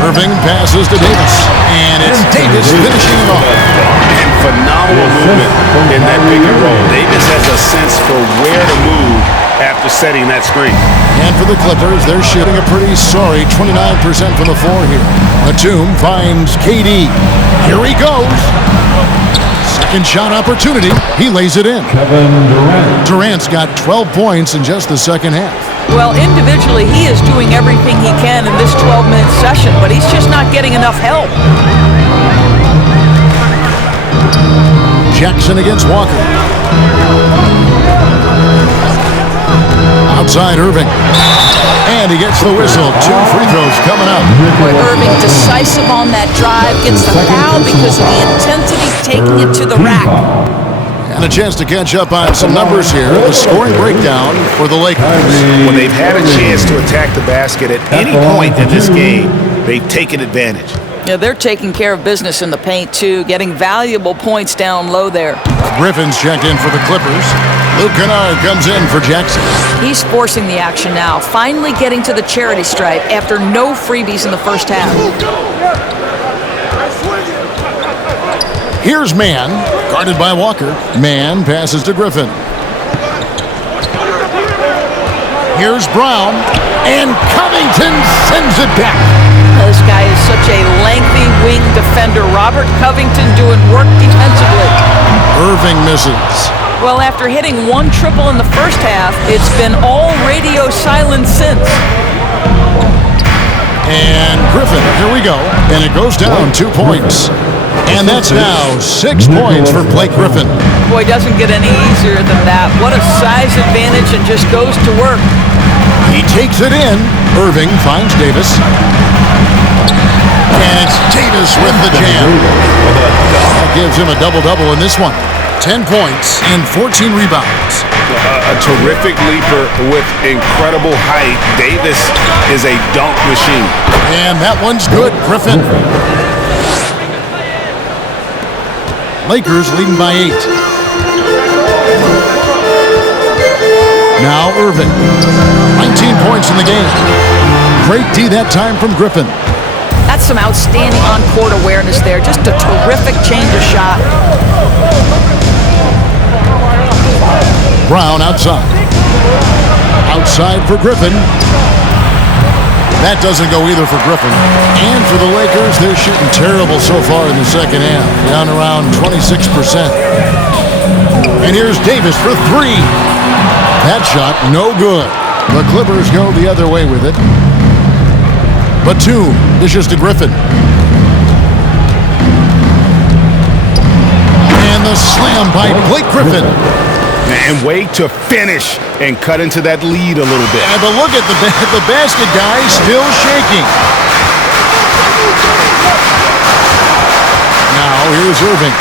Irving passes to Davis. And it's Davis finishing it off. And phenomenal movement in that pick and roll. Davis has a sense for where to move after setting that screen. And for the Clippers, they're shooting a pretty sorry 29% from the floor here. Batum finds KD. Here he goes. Second shot opportunity. He lays it in. Kevin Durant. Durant's got 12 points in just the second half. Well, individually, he is doing everything he can in this 12-minute session, but he's just not getting enough help. Jackson against Walker. Outside Irving. And he gets the whistle. 2 free throws coming up. Boy, Irving decisive on that drive, gets the foul because of the intensity, taking it to the rack. And a chance to catch up on some numbers here. The scoring breakdown for the Lakers. When they've had a chance to attack the basket at any point in this game, they've taken advantage. Yeah, they're taking care of business in the paint, too, getting valuable points down low there. Griffin's checked in for the Clippers. Luke Kennard comes in for Jackson. He's forcing the action now, finally getting to the charity stripe after no freebies in the first half. Here's Mann, guarded by Walker. Mann passes to Griffin. Here's Brown, and Covington sends it back. This guy is such a lengthy wing defender. Robert Covington doing work defensively. Irving misses. Well, after hitting 1 triple in the first half, it's been all radio silence since. And Griffin, here we go. And it goes down 2 points. And that's now 6 points for Blake Griffin. Boy, doesn't get any easier than that. What a size advantage, and just goes to work. He takes it in. Irving finds Davis. And it's Davis with the jam. That gives him a double-double in this one. 10 points and 14 rebounds. A terrific leaper with incredible height. Davis is a dunk machine. And that one's good. Griffin. Lakers leading by 8. Now Irving. 19 points in the game. Great D that time from Griffin. That's some outstanding on-court awareness there. Just a terrific change of shot. Brown outside. Outside for Griffin. That doesn't go either for Griffin. And for the Lakers, they're shooting terrible so far in the second half. Down around 26%. And here's Davis for 3. That shot, no good. The Clippers go the other way with it. Batum dishes to Griffin. And the slam by Blake Griffin. And way to finish and cut into that lead a little bit. But look at the basket guy still shaking. Now here's Irving.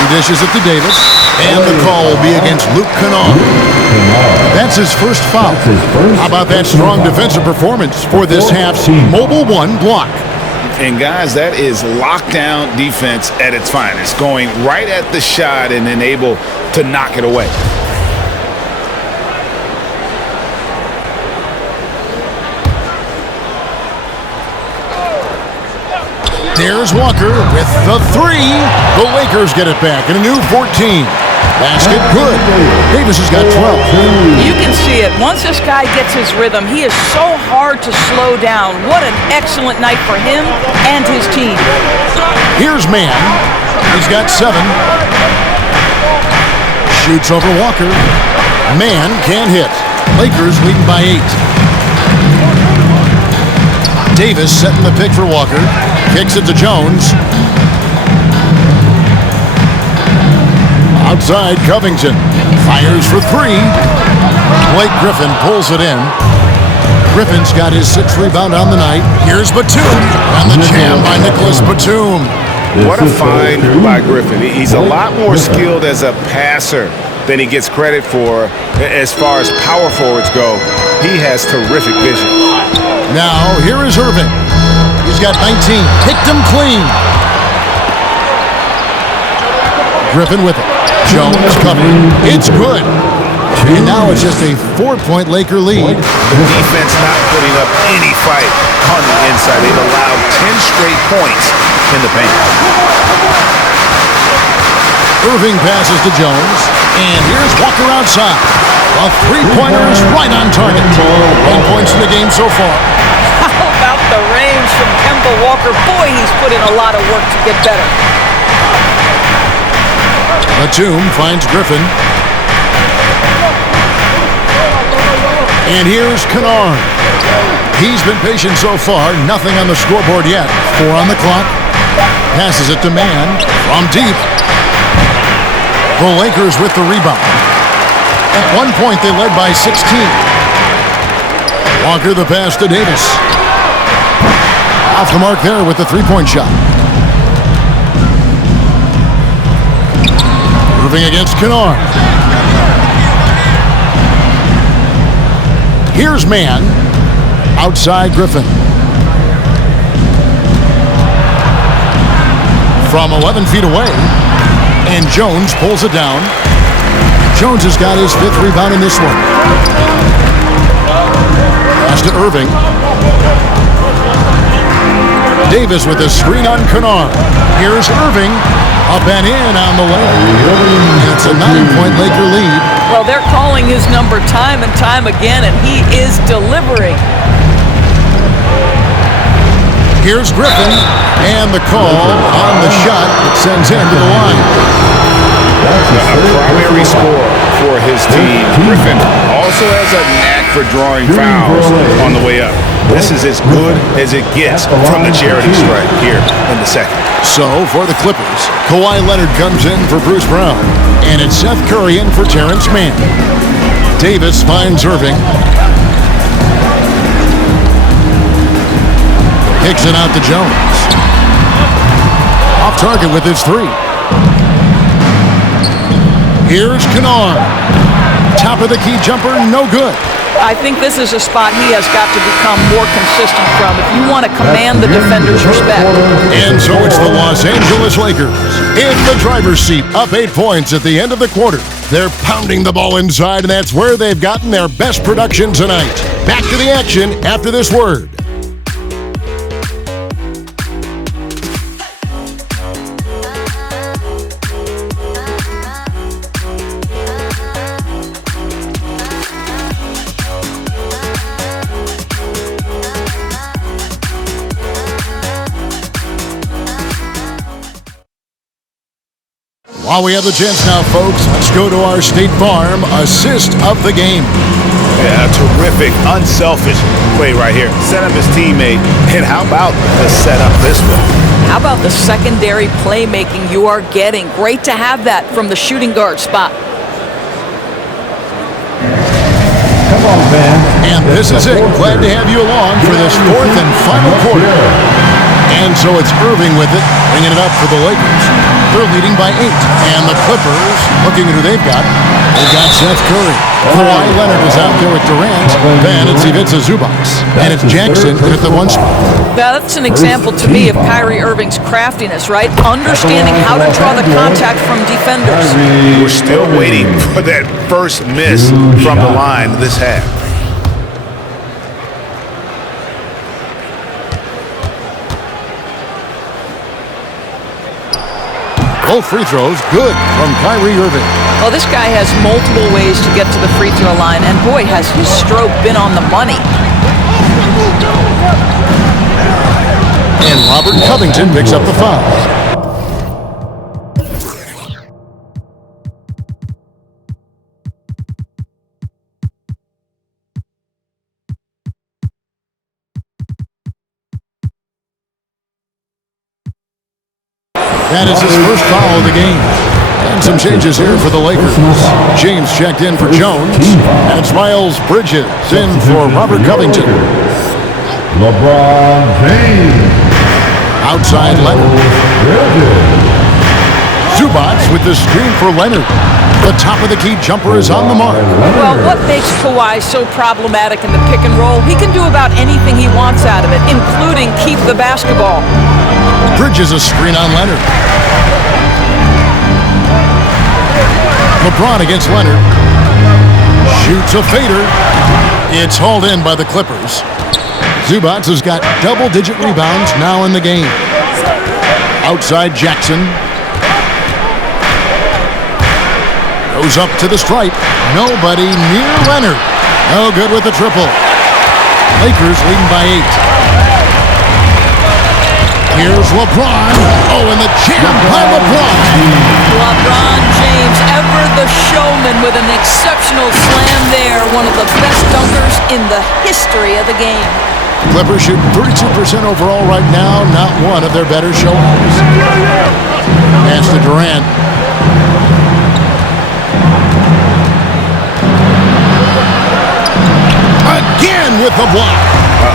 He dishes it to Davis. And the call will be against Luke Kennard. That's his first foul. How about that strong defensive performance for this half's Mobile 1 block? And guys, that is lockdown defense at its finest, going right at the shot and then able to knock it away. There's Walker with the 3. The Lakers get it back in a new 14. Basket good. Davis has got 12. You can see it. Once this guy gets his rhythm, he is so hard to slow down. What an excellent night for him and his team. Here's Mann. He's got 7. Shoots over Walker. Mann can't hit. Lakers leading by 8. Davis setting the pick for Walker. Kicks it to Jones. Outside, Covington fires for 3. Blake Griffin pulls it in. Griffin's got his 6th rebound on the night. Here's Batum. And the jam by Nicholas Batum. What a find by Griffin. He's a lot more skilled as a passer than he gets credit for as far as power forwards go. He has terrific vision. Now, here is Irving. He's got 19. Kicked him clean. Griffin with it. Jones covering. It's good. And now it's just a 4-point Laker lead. The defense not putting up any fight on the inside. They've allowed 10 straight points in the paint. Irving passes to Jones. And here's Walker outside. A 3-pointer is right on target. 10 points in the game so far. How about the range from Kemba Walker? Boy, he's put in a lot of work to get better. Batum finds Griffin. And here's Kennard. He's been patient so far. Nothing on the scoreboard yet. 4 on the clock. Passes it to Mann from deep. The Lakers with the rebound. At one point, they led by 16. Walker the pass to Davis. Off the mark there with the three-point shot. Moving against Kennard. Here's Mann. Outside Griffin. From 11 feet away. And Jones pulls it down. Jones has got his 5th rebound in this one. Pass to Irving. Davis with a screen on Kennard. Here's Irving. Up and in on the layup. And it's a 9-point Laker lead. Well, they're calling his number time and time again, and he is delivering. Here's Griffin. And the call on the shot that sends him to the line. A primary scorer for his team. Griffin also has a knack for drawing fouls on the way up. This is as good as it gets from the charity stripe here in the second. So, for the Clippers, Kawhi Leonard comes in for Bruce Brown. And it's Seth Curry in for Terrence Mann. Davis finds Irving. Kicks it out to Jones. Off target with his 3. Here's Kennard. Top of the key jumper, no good. I think this is a spot he has got to become more consistent from if you want to command the defender's respect. And so it's the Los Angeles Lakers in the driver's seat, up 8 points at the end of the quarter. They're pounding the ball inside, and that's where they've gotten their best production tonight. Back to the action after this word. While we have the chance now, folks, let's go to our State Farm assist of the game. Yeah, a terrific, unselfish play right here. Set up his teammate. And how about the setup this one? How about the secondary playmaking you are getting? Great to have that from the shooting guard spot. Come on, man. And this is it. Glad to have you along for this 4th and final quarter. And so it's Irving with it, bringing it up for the Lakers. They're leading by 8. And the Clippers, looking at who they've got Seth Curry. Kawhi Leonard is out there with Durant. Then it's Ivica Zubac. And it's Jackson at the 1 spot. That's an example to me of Kyrie Irving's craftiness, right? Understanding how to draw the contact from defenders. We're still waiting for that first miss from the line this half. Both free throws, good from Kyrie Irving. Well, this guy has multiple ways to get to the free throw line, and boy, has his stroke been on the money. And Robert Covington picks up the foul. That is his first foul of the game. And some changes here for the Lakers. James checked in for Jones. And it's Miles Bridges in for Robert Covington. LeBron James. Outside Leonard. Zubac with the screen for Leonard. The top of the key jumper is on the mark. Well, what makes Kawhi so problematic in the pick and roll? He can do about anything he wants out of it, including keep the basketball. Bridges a screen on Leonard. LeBron against Leonard. Shoots a fader. It's hauled in by the Clippers. Zubac has got double-digit rebounds now in the game. Outside Jackson. Goes up to the stripe. Nobody near Leonard. No good with the triple. Lakers leading by 8. Here's LeBron. Oh, and the jam by LeBron. LeBron James the showman with an exceptional slam there. One of the best dunkers in the history of the game. Clippers shoot 32% overall right now. Not one of their better showings. Pass to Durant. Again with the block.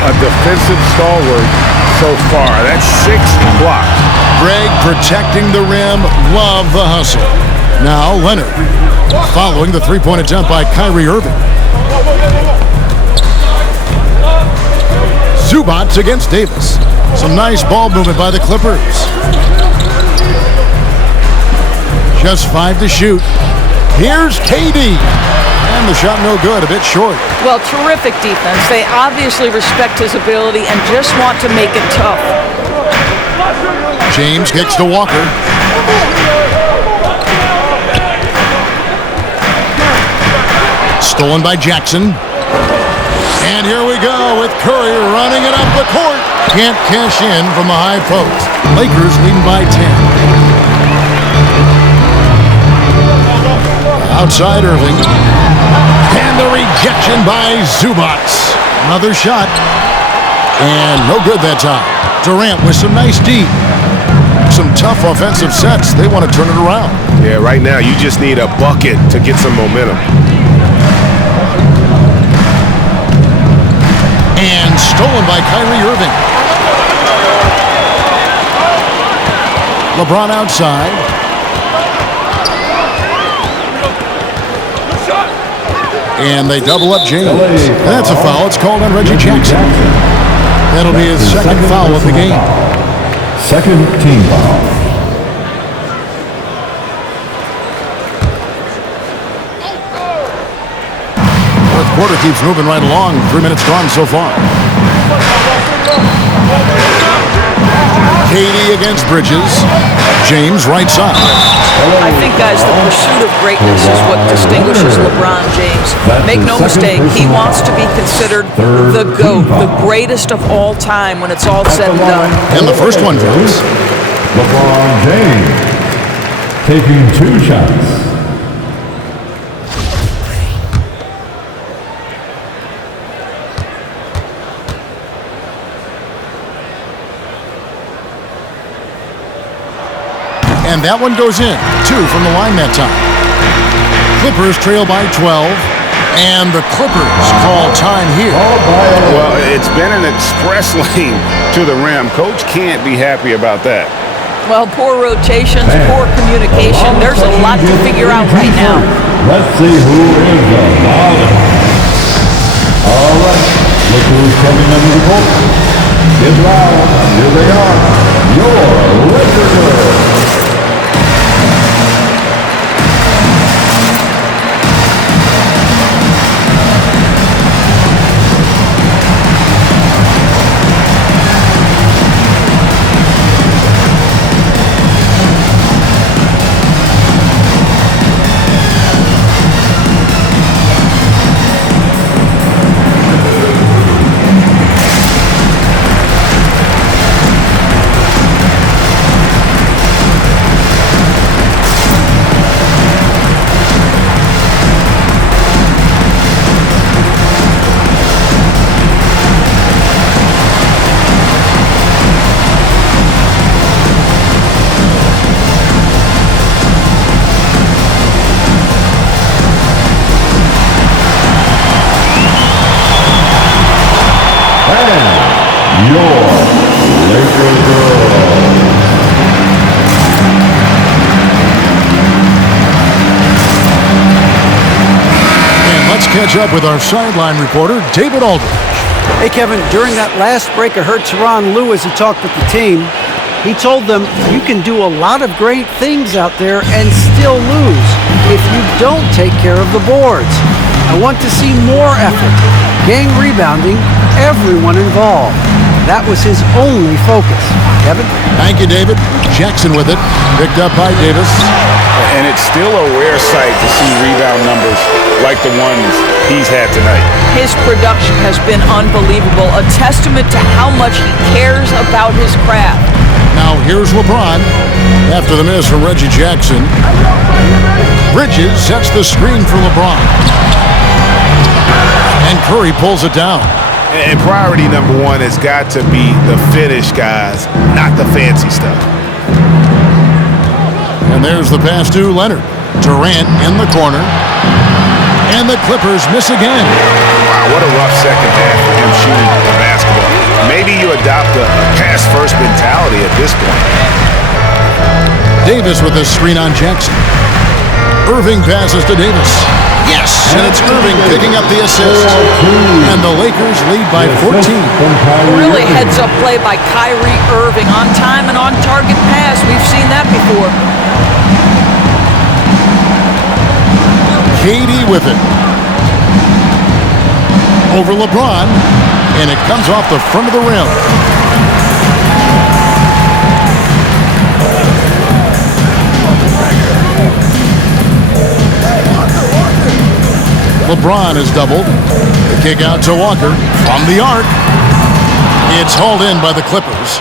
A defensive stalwart so far. That's 6 blocks. Greg protecting the rim. Love the hustle. Now Leonard following the three-point attempt by Kyrie Irving. Zubac against Davis. Some nice ball movement by the Clippers. Just 5 to shoot. Here's KD. And the shot no good, a bit short. Well, terrific defense. They obviously respect his ability and just want to make it tough. James kicks to Walker. Stolen by Jackson. And here we go with Curry running it up the court. Can't cash in from the high post. Lakers leading by 10. Outside Irving. And the rejection by Zubac. Another shot. And no good that time. Durant with some nice D. Some tough offensive sets. They want to turn it around. Yeah, right now you just need a bucket to get some momentum. And stolen by Kyrie Irving. LeBron outside. And they double up James. That's a foul. It's called on Reggie Jackson. That'll be his second foul of the game. Second team foul. Fourth quarter keeps moving right along. 3 minutes gone so far. KD against Bridges. James right side. I think, guys, the pursuit of greatness is what distinguishes LeBron James. Make no mistake, he wants to be considered the GOAT, the greatest of all time when it's all said and done. And the first one goes. LeBron James taking 2 shots. And that one goes in. 2 from the line that time. Clippers trail by 12. And the Clippers call time here. Well, it's been an express lane to the rim. Coach can't be happy about that. Well, poor rotations, poor communication. There's a lot to figure out right now. Let's see who is the loudest. All right, look who's coming under the court. Get loud. Here they are. Your Lakers. Catch up with our sideline reporter, David Aldridge. Hey, Kevin, during that last break, I heard Tyronn Lue as he talked with the team. He told them you can do a lot of great things out there and still lose if you don't take care of the boards. I want to see more effort, gang rebounding, everyone involved. That was his only focus. Kevin? Thank you, David. Jackson with it. Picked up by Davis. And it's still a rare sight to see rebound numbers like the ones he's had tonight. His production has been unbelievable, a testament to how much he cares about his craft. Now here's LeBron after the miss from Reggie Jackson. Bridges sets the screen for LeBron. And Curry pulls it down. And priority number one has got to be the finish, guys, not the fancy stuff. And there's the pass to Leonard. Durant in the corner. And the Clippers miss again. Wow, what a rough second half for him shooting the basketball. Maybe you adopt a pass-first mentality at this point. Davis with a screen on Jackson. Irving passes to Davis. Yes, and it's Irving picking up the assist. And the Lakers lead by 14. Really heads-up play by Kyrie Irving. On time and on target pass. We've seen that before. KD with it. Over LeBron. And it comes off the front of the rim. LeBron is doubled. The kick out to Walker from the arc. It's hauled in by the Clippers.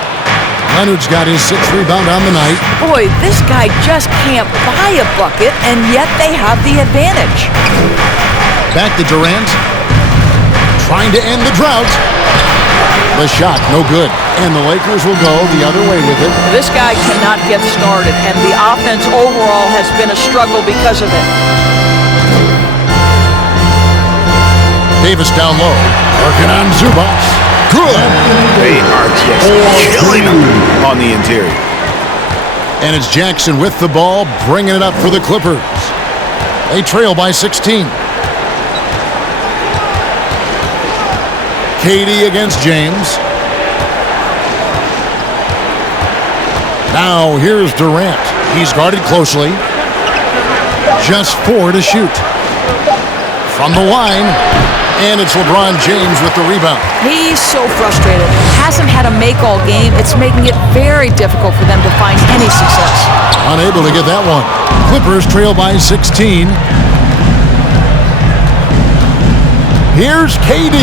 Leonard's got his 6th rebound on the night. Boy, this guy just can't buy a bucket, and yet they have the advantage. Back to Durant. Trying to end the drought. The shot, no good. And the Lakers will go the other way with it. This guy cannot get started, and the offense overall has been a struggle because of it. Davis down low. Working on Zubac. Good. They are just killing them on the interior. And it's Jackson with the ball, bringing it up for the Clippers. They trail by 16. KD against James. Now here's Durant. He's guarded closely. Just 4 to shoot. From the line. And it's LeBron James with the rebound. He's so frustrated. Hasn't had a make all game. It's making it very difficult for them to find any success. Unable to get that one. Clippers trail by 16. Here's KD.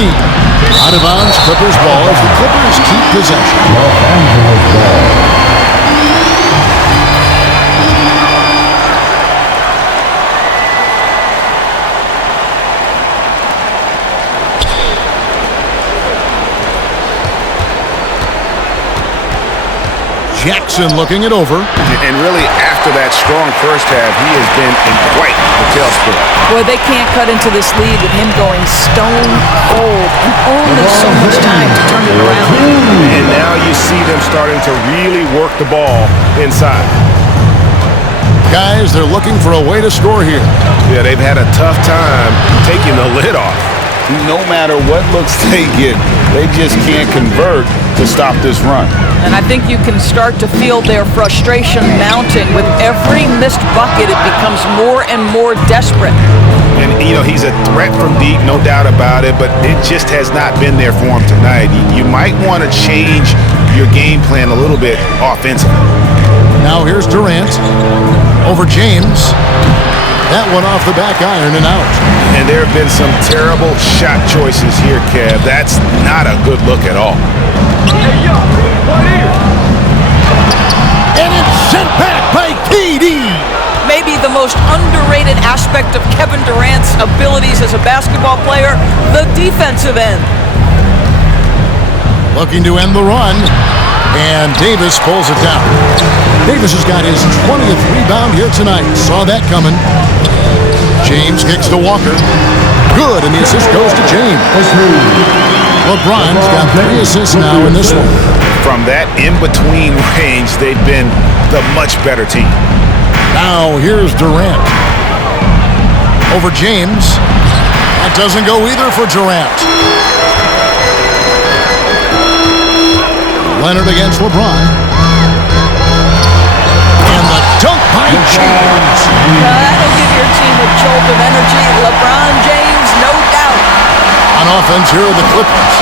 Out of bounds, Clippers ball as the Clippers keep possession. Los Angeles ball. Jackson looking it over. And really, after that strong first half, he has been in quite a tailspin. Boy, they can't cut into this lead with him going stone cold and only so much time to turn it around. And now you see them starting to really work the ball inside. Guys, they're looking for a way to score here. Yeah, they've had a tough time taking the lid off. No matter what looks they get, they just can't convert to stop this run. And I think you can start to feel their frustration mounting. With every missed bucket, it becomes more and more desperate. And, you know, he's a threat from deep, no doubt about it, but it just has not been there for him tonight. You might want to change your game plan a little bit offensively. Now here's Durant over James. That one off the back iron and out. And there have been some terrible shot choices here, Kev. That's not a good look at all. And it's sent back by KD. Maybe the most underrated aspect of Kevin Durant's abilities as a basketball player, the defensive end. Looking to end the run. And Davis pulls it down. Davis has got his 20th rebound here tonight. Saw that coming. James kicks to Walker. Good, and the assist goes to James. LeBron's got 3 assists now in this one. From that in-between range, they've been the much better team. Now here's Durant. Over James. That doesn't go either for Durant. Leonard against LeBron. And the dunk by James. That'll give your team a jolt of energy. LeBron James, no doubt. On offense, here are the Clippers.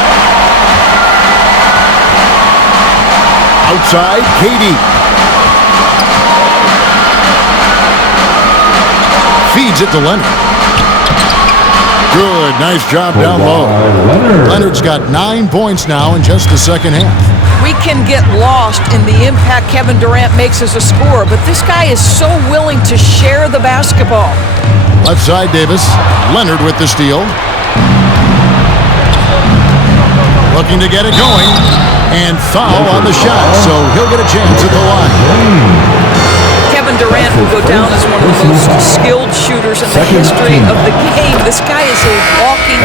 Outside, KD. Feeds it to Leonard. Good, nice job down low. Leonard's got 9 points now in just the second half. We can get lost in the impact Kevin Durant makes as a scorer, but this guy is so willing to share the basketball. Left side, Davis. Leonard with the steal. Looking to get it going. And foul on the shot, so he'll get a chance at the line. Kevin Durant will go down as one of the most skilled shooters in the history of the game. This guy is a walking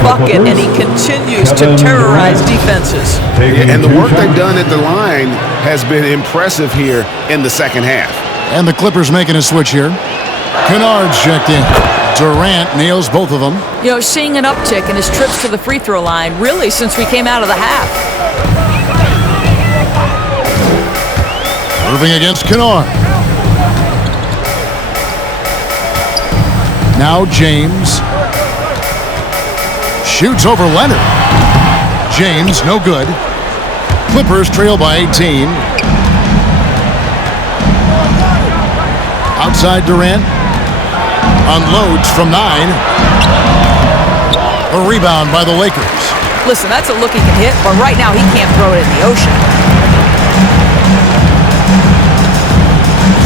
bucket, and he continues to terrorize defenses. And the work they've done at the line has been impressive here in the second half. And the Clippers making a switch here. Kennard's checked in. Durant nails both of them. You know, seeing an uptick in his trips to the free throw line, really, since we came out of the half. Moving against Kennard. Now James. Shoots over Leonard. James, no good. Clippers trail by 18. Outside Durant. Unloads from 9. A rebound by the Lakers. Listen, that's a look he can hit, but right now he can't throw it in the ocean.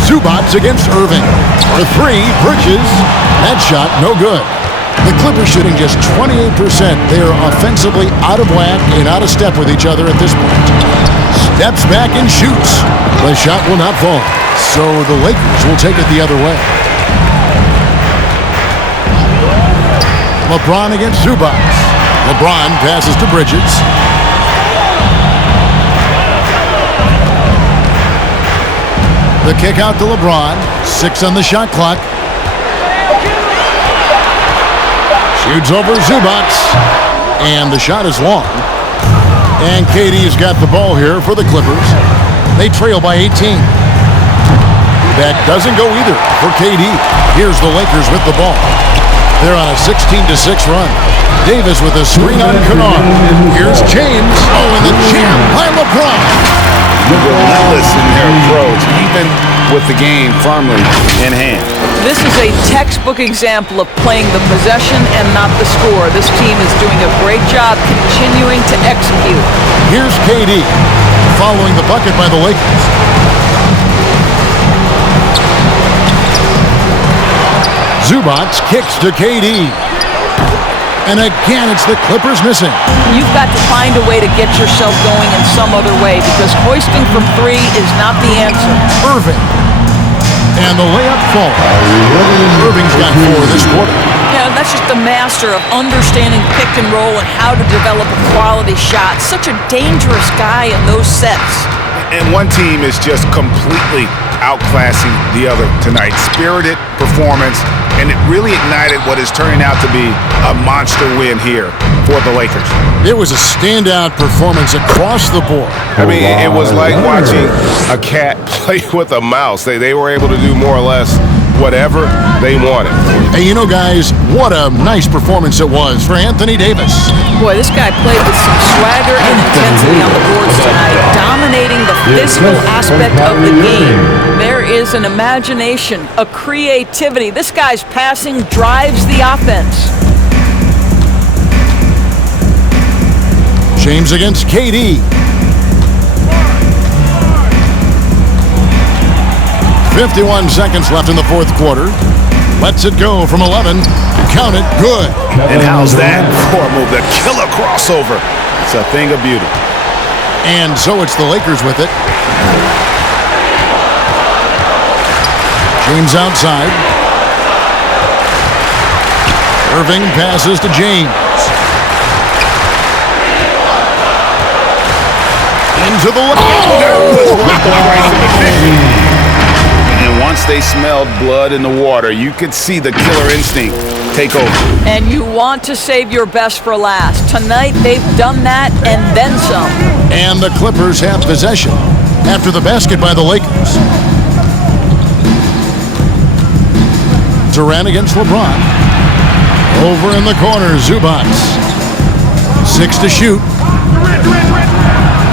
Zubats against Irving. For 3, Bridges. That shot, no good. The Clippers shooting just 28%. They are offensively out of whack and out of step with each other at this point. Steps back and shoots. The shot will not fall. So the Lakers will take it the other way. LeBron against Zubats. LeBron passes to Bridges. The kick out to LeBron. 6 on the shot clock. Shoots over Zubats. And the shot is long. And KD's got the ball here for the Clippers. They trail by 18. That doesn't go either for KD. Here's the Lakers with the ball. They're on a 16-6 run. Davis with a screen on Kennard. Here's James. Oh, and the jam by LeBron. Relentless in their approach, even with the game firmly in hand. This is a textbook example of playing the possession and not the score. This team is doing a great job continuing to execute. Here's KD following the bucket by the Lakers. Zubats kicks to KD. And again, it's the Clippers missing. You've got to find a way to get yourself going in some other way, because hoisting from 3 is not the answer. Irving. And the layup falls. Irving's got 4 this quarter. Yeah, that's just the master of understanding pick and roll and how to develop a quality shot. Such a dangerous guy in those sets. And one team is just completely outclassing the other tonight. Spirited performance, and it really ignited what is turning out to be a monster win here for the Lakers. It was a standout performance across the board. I mean, it was like watching a cat play with a mouse. They were able to do more or less whatever they wanted. Hey, you know, guys, what a nice performance it was for Anthony Davis. Boy, this guy played with some swagger and intensity on the boards tonight, dominating the physical aspect of the game. There is an imagination, a creativity. This guy's passing drives the offense. James against KD. 51 seconds left in the fourth quarter. Lets it go from 11. Count it, good. And how's that for a move? The killer crossover. It's a thing of beauty. And so it's the Lakers with it. James outside. Irving passes to James. Into the And once they smelled blood in the water, you could see the killer instinct take over. And you want to save your best for last. Tonight, they've done that and then some. And the Clippers have possession after the basket by the Lakers. Durant against LeBron. Over in the corner, Zubats. 6 to shoot.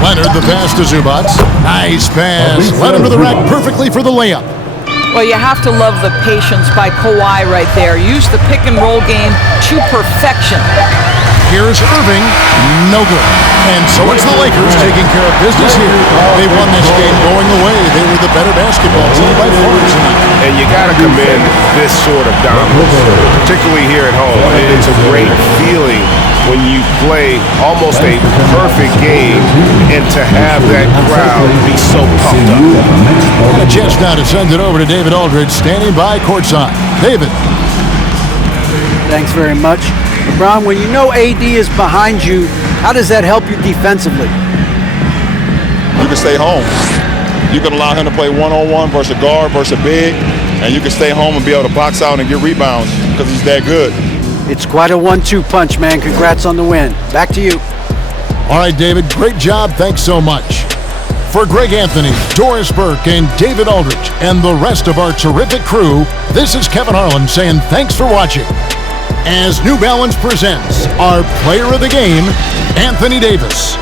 Leonard, the pass to Zubats. Nice pass. Led him to the rack perfectly for the layup. Well, you have to love the patience by Kawhi right there. Use the pick and roll game to perfection. Here's Irving, no good. And so it's the Lakers taking care of business here. They won this game going away. They were the better basketball team by far tonight. And you got to commend this sort of dominance, particularly here at home. It's a great feeling when you play almost a perfect game and to have that crowd be so pumped up. A chance now to send it over to David Aldridge, standing by courtside. David. Thanks very much. LeBron, when you know AD is behind you, how does that help you defensively? You can stay home. You can allow him to play one-on-one versus a guard versus a big, and you can stay home and be able to box out and get rebounds because he's that good. It's quite a 1-2 punch, man. Congrats on the win. Back to you. All right, David, great job. Thanks so much. For Greg Anthony, Doris Burke, and David Aldridge, and the rest of our terrific crew, this is Kevin Harlan saying thanks for watching. As New Balance presents our player of the game, Anthony Davis.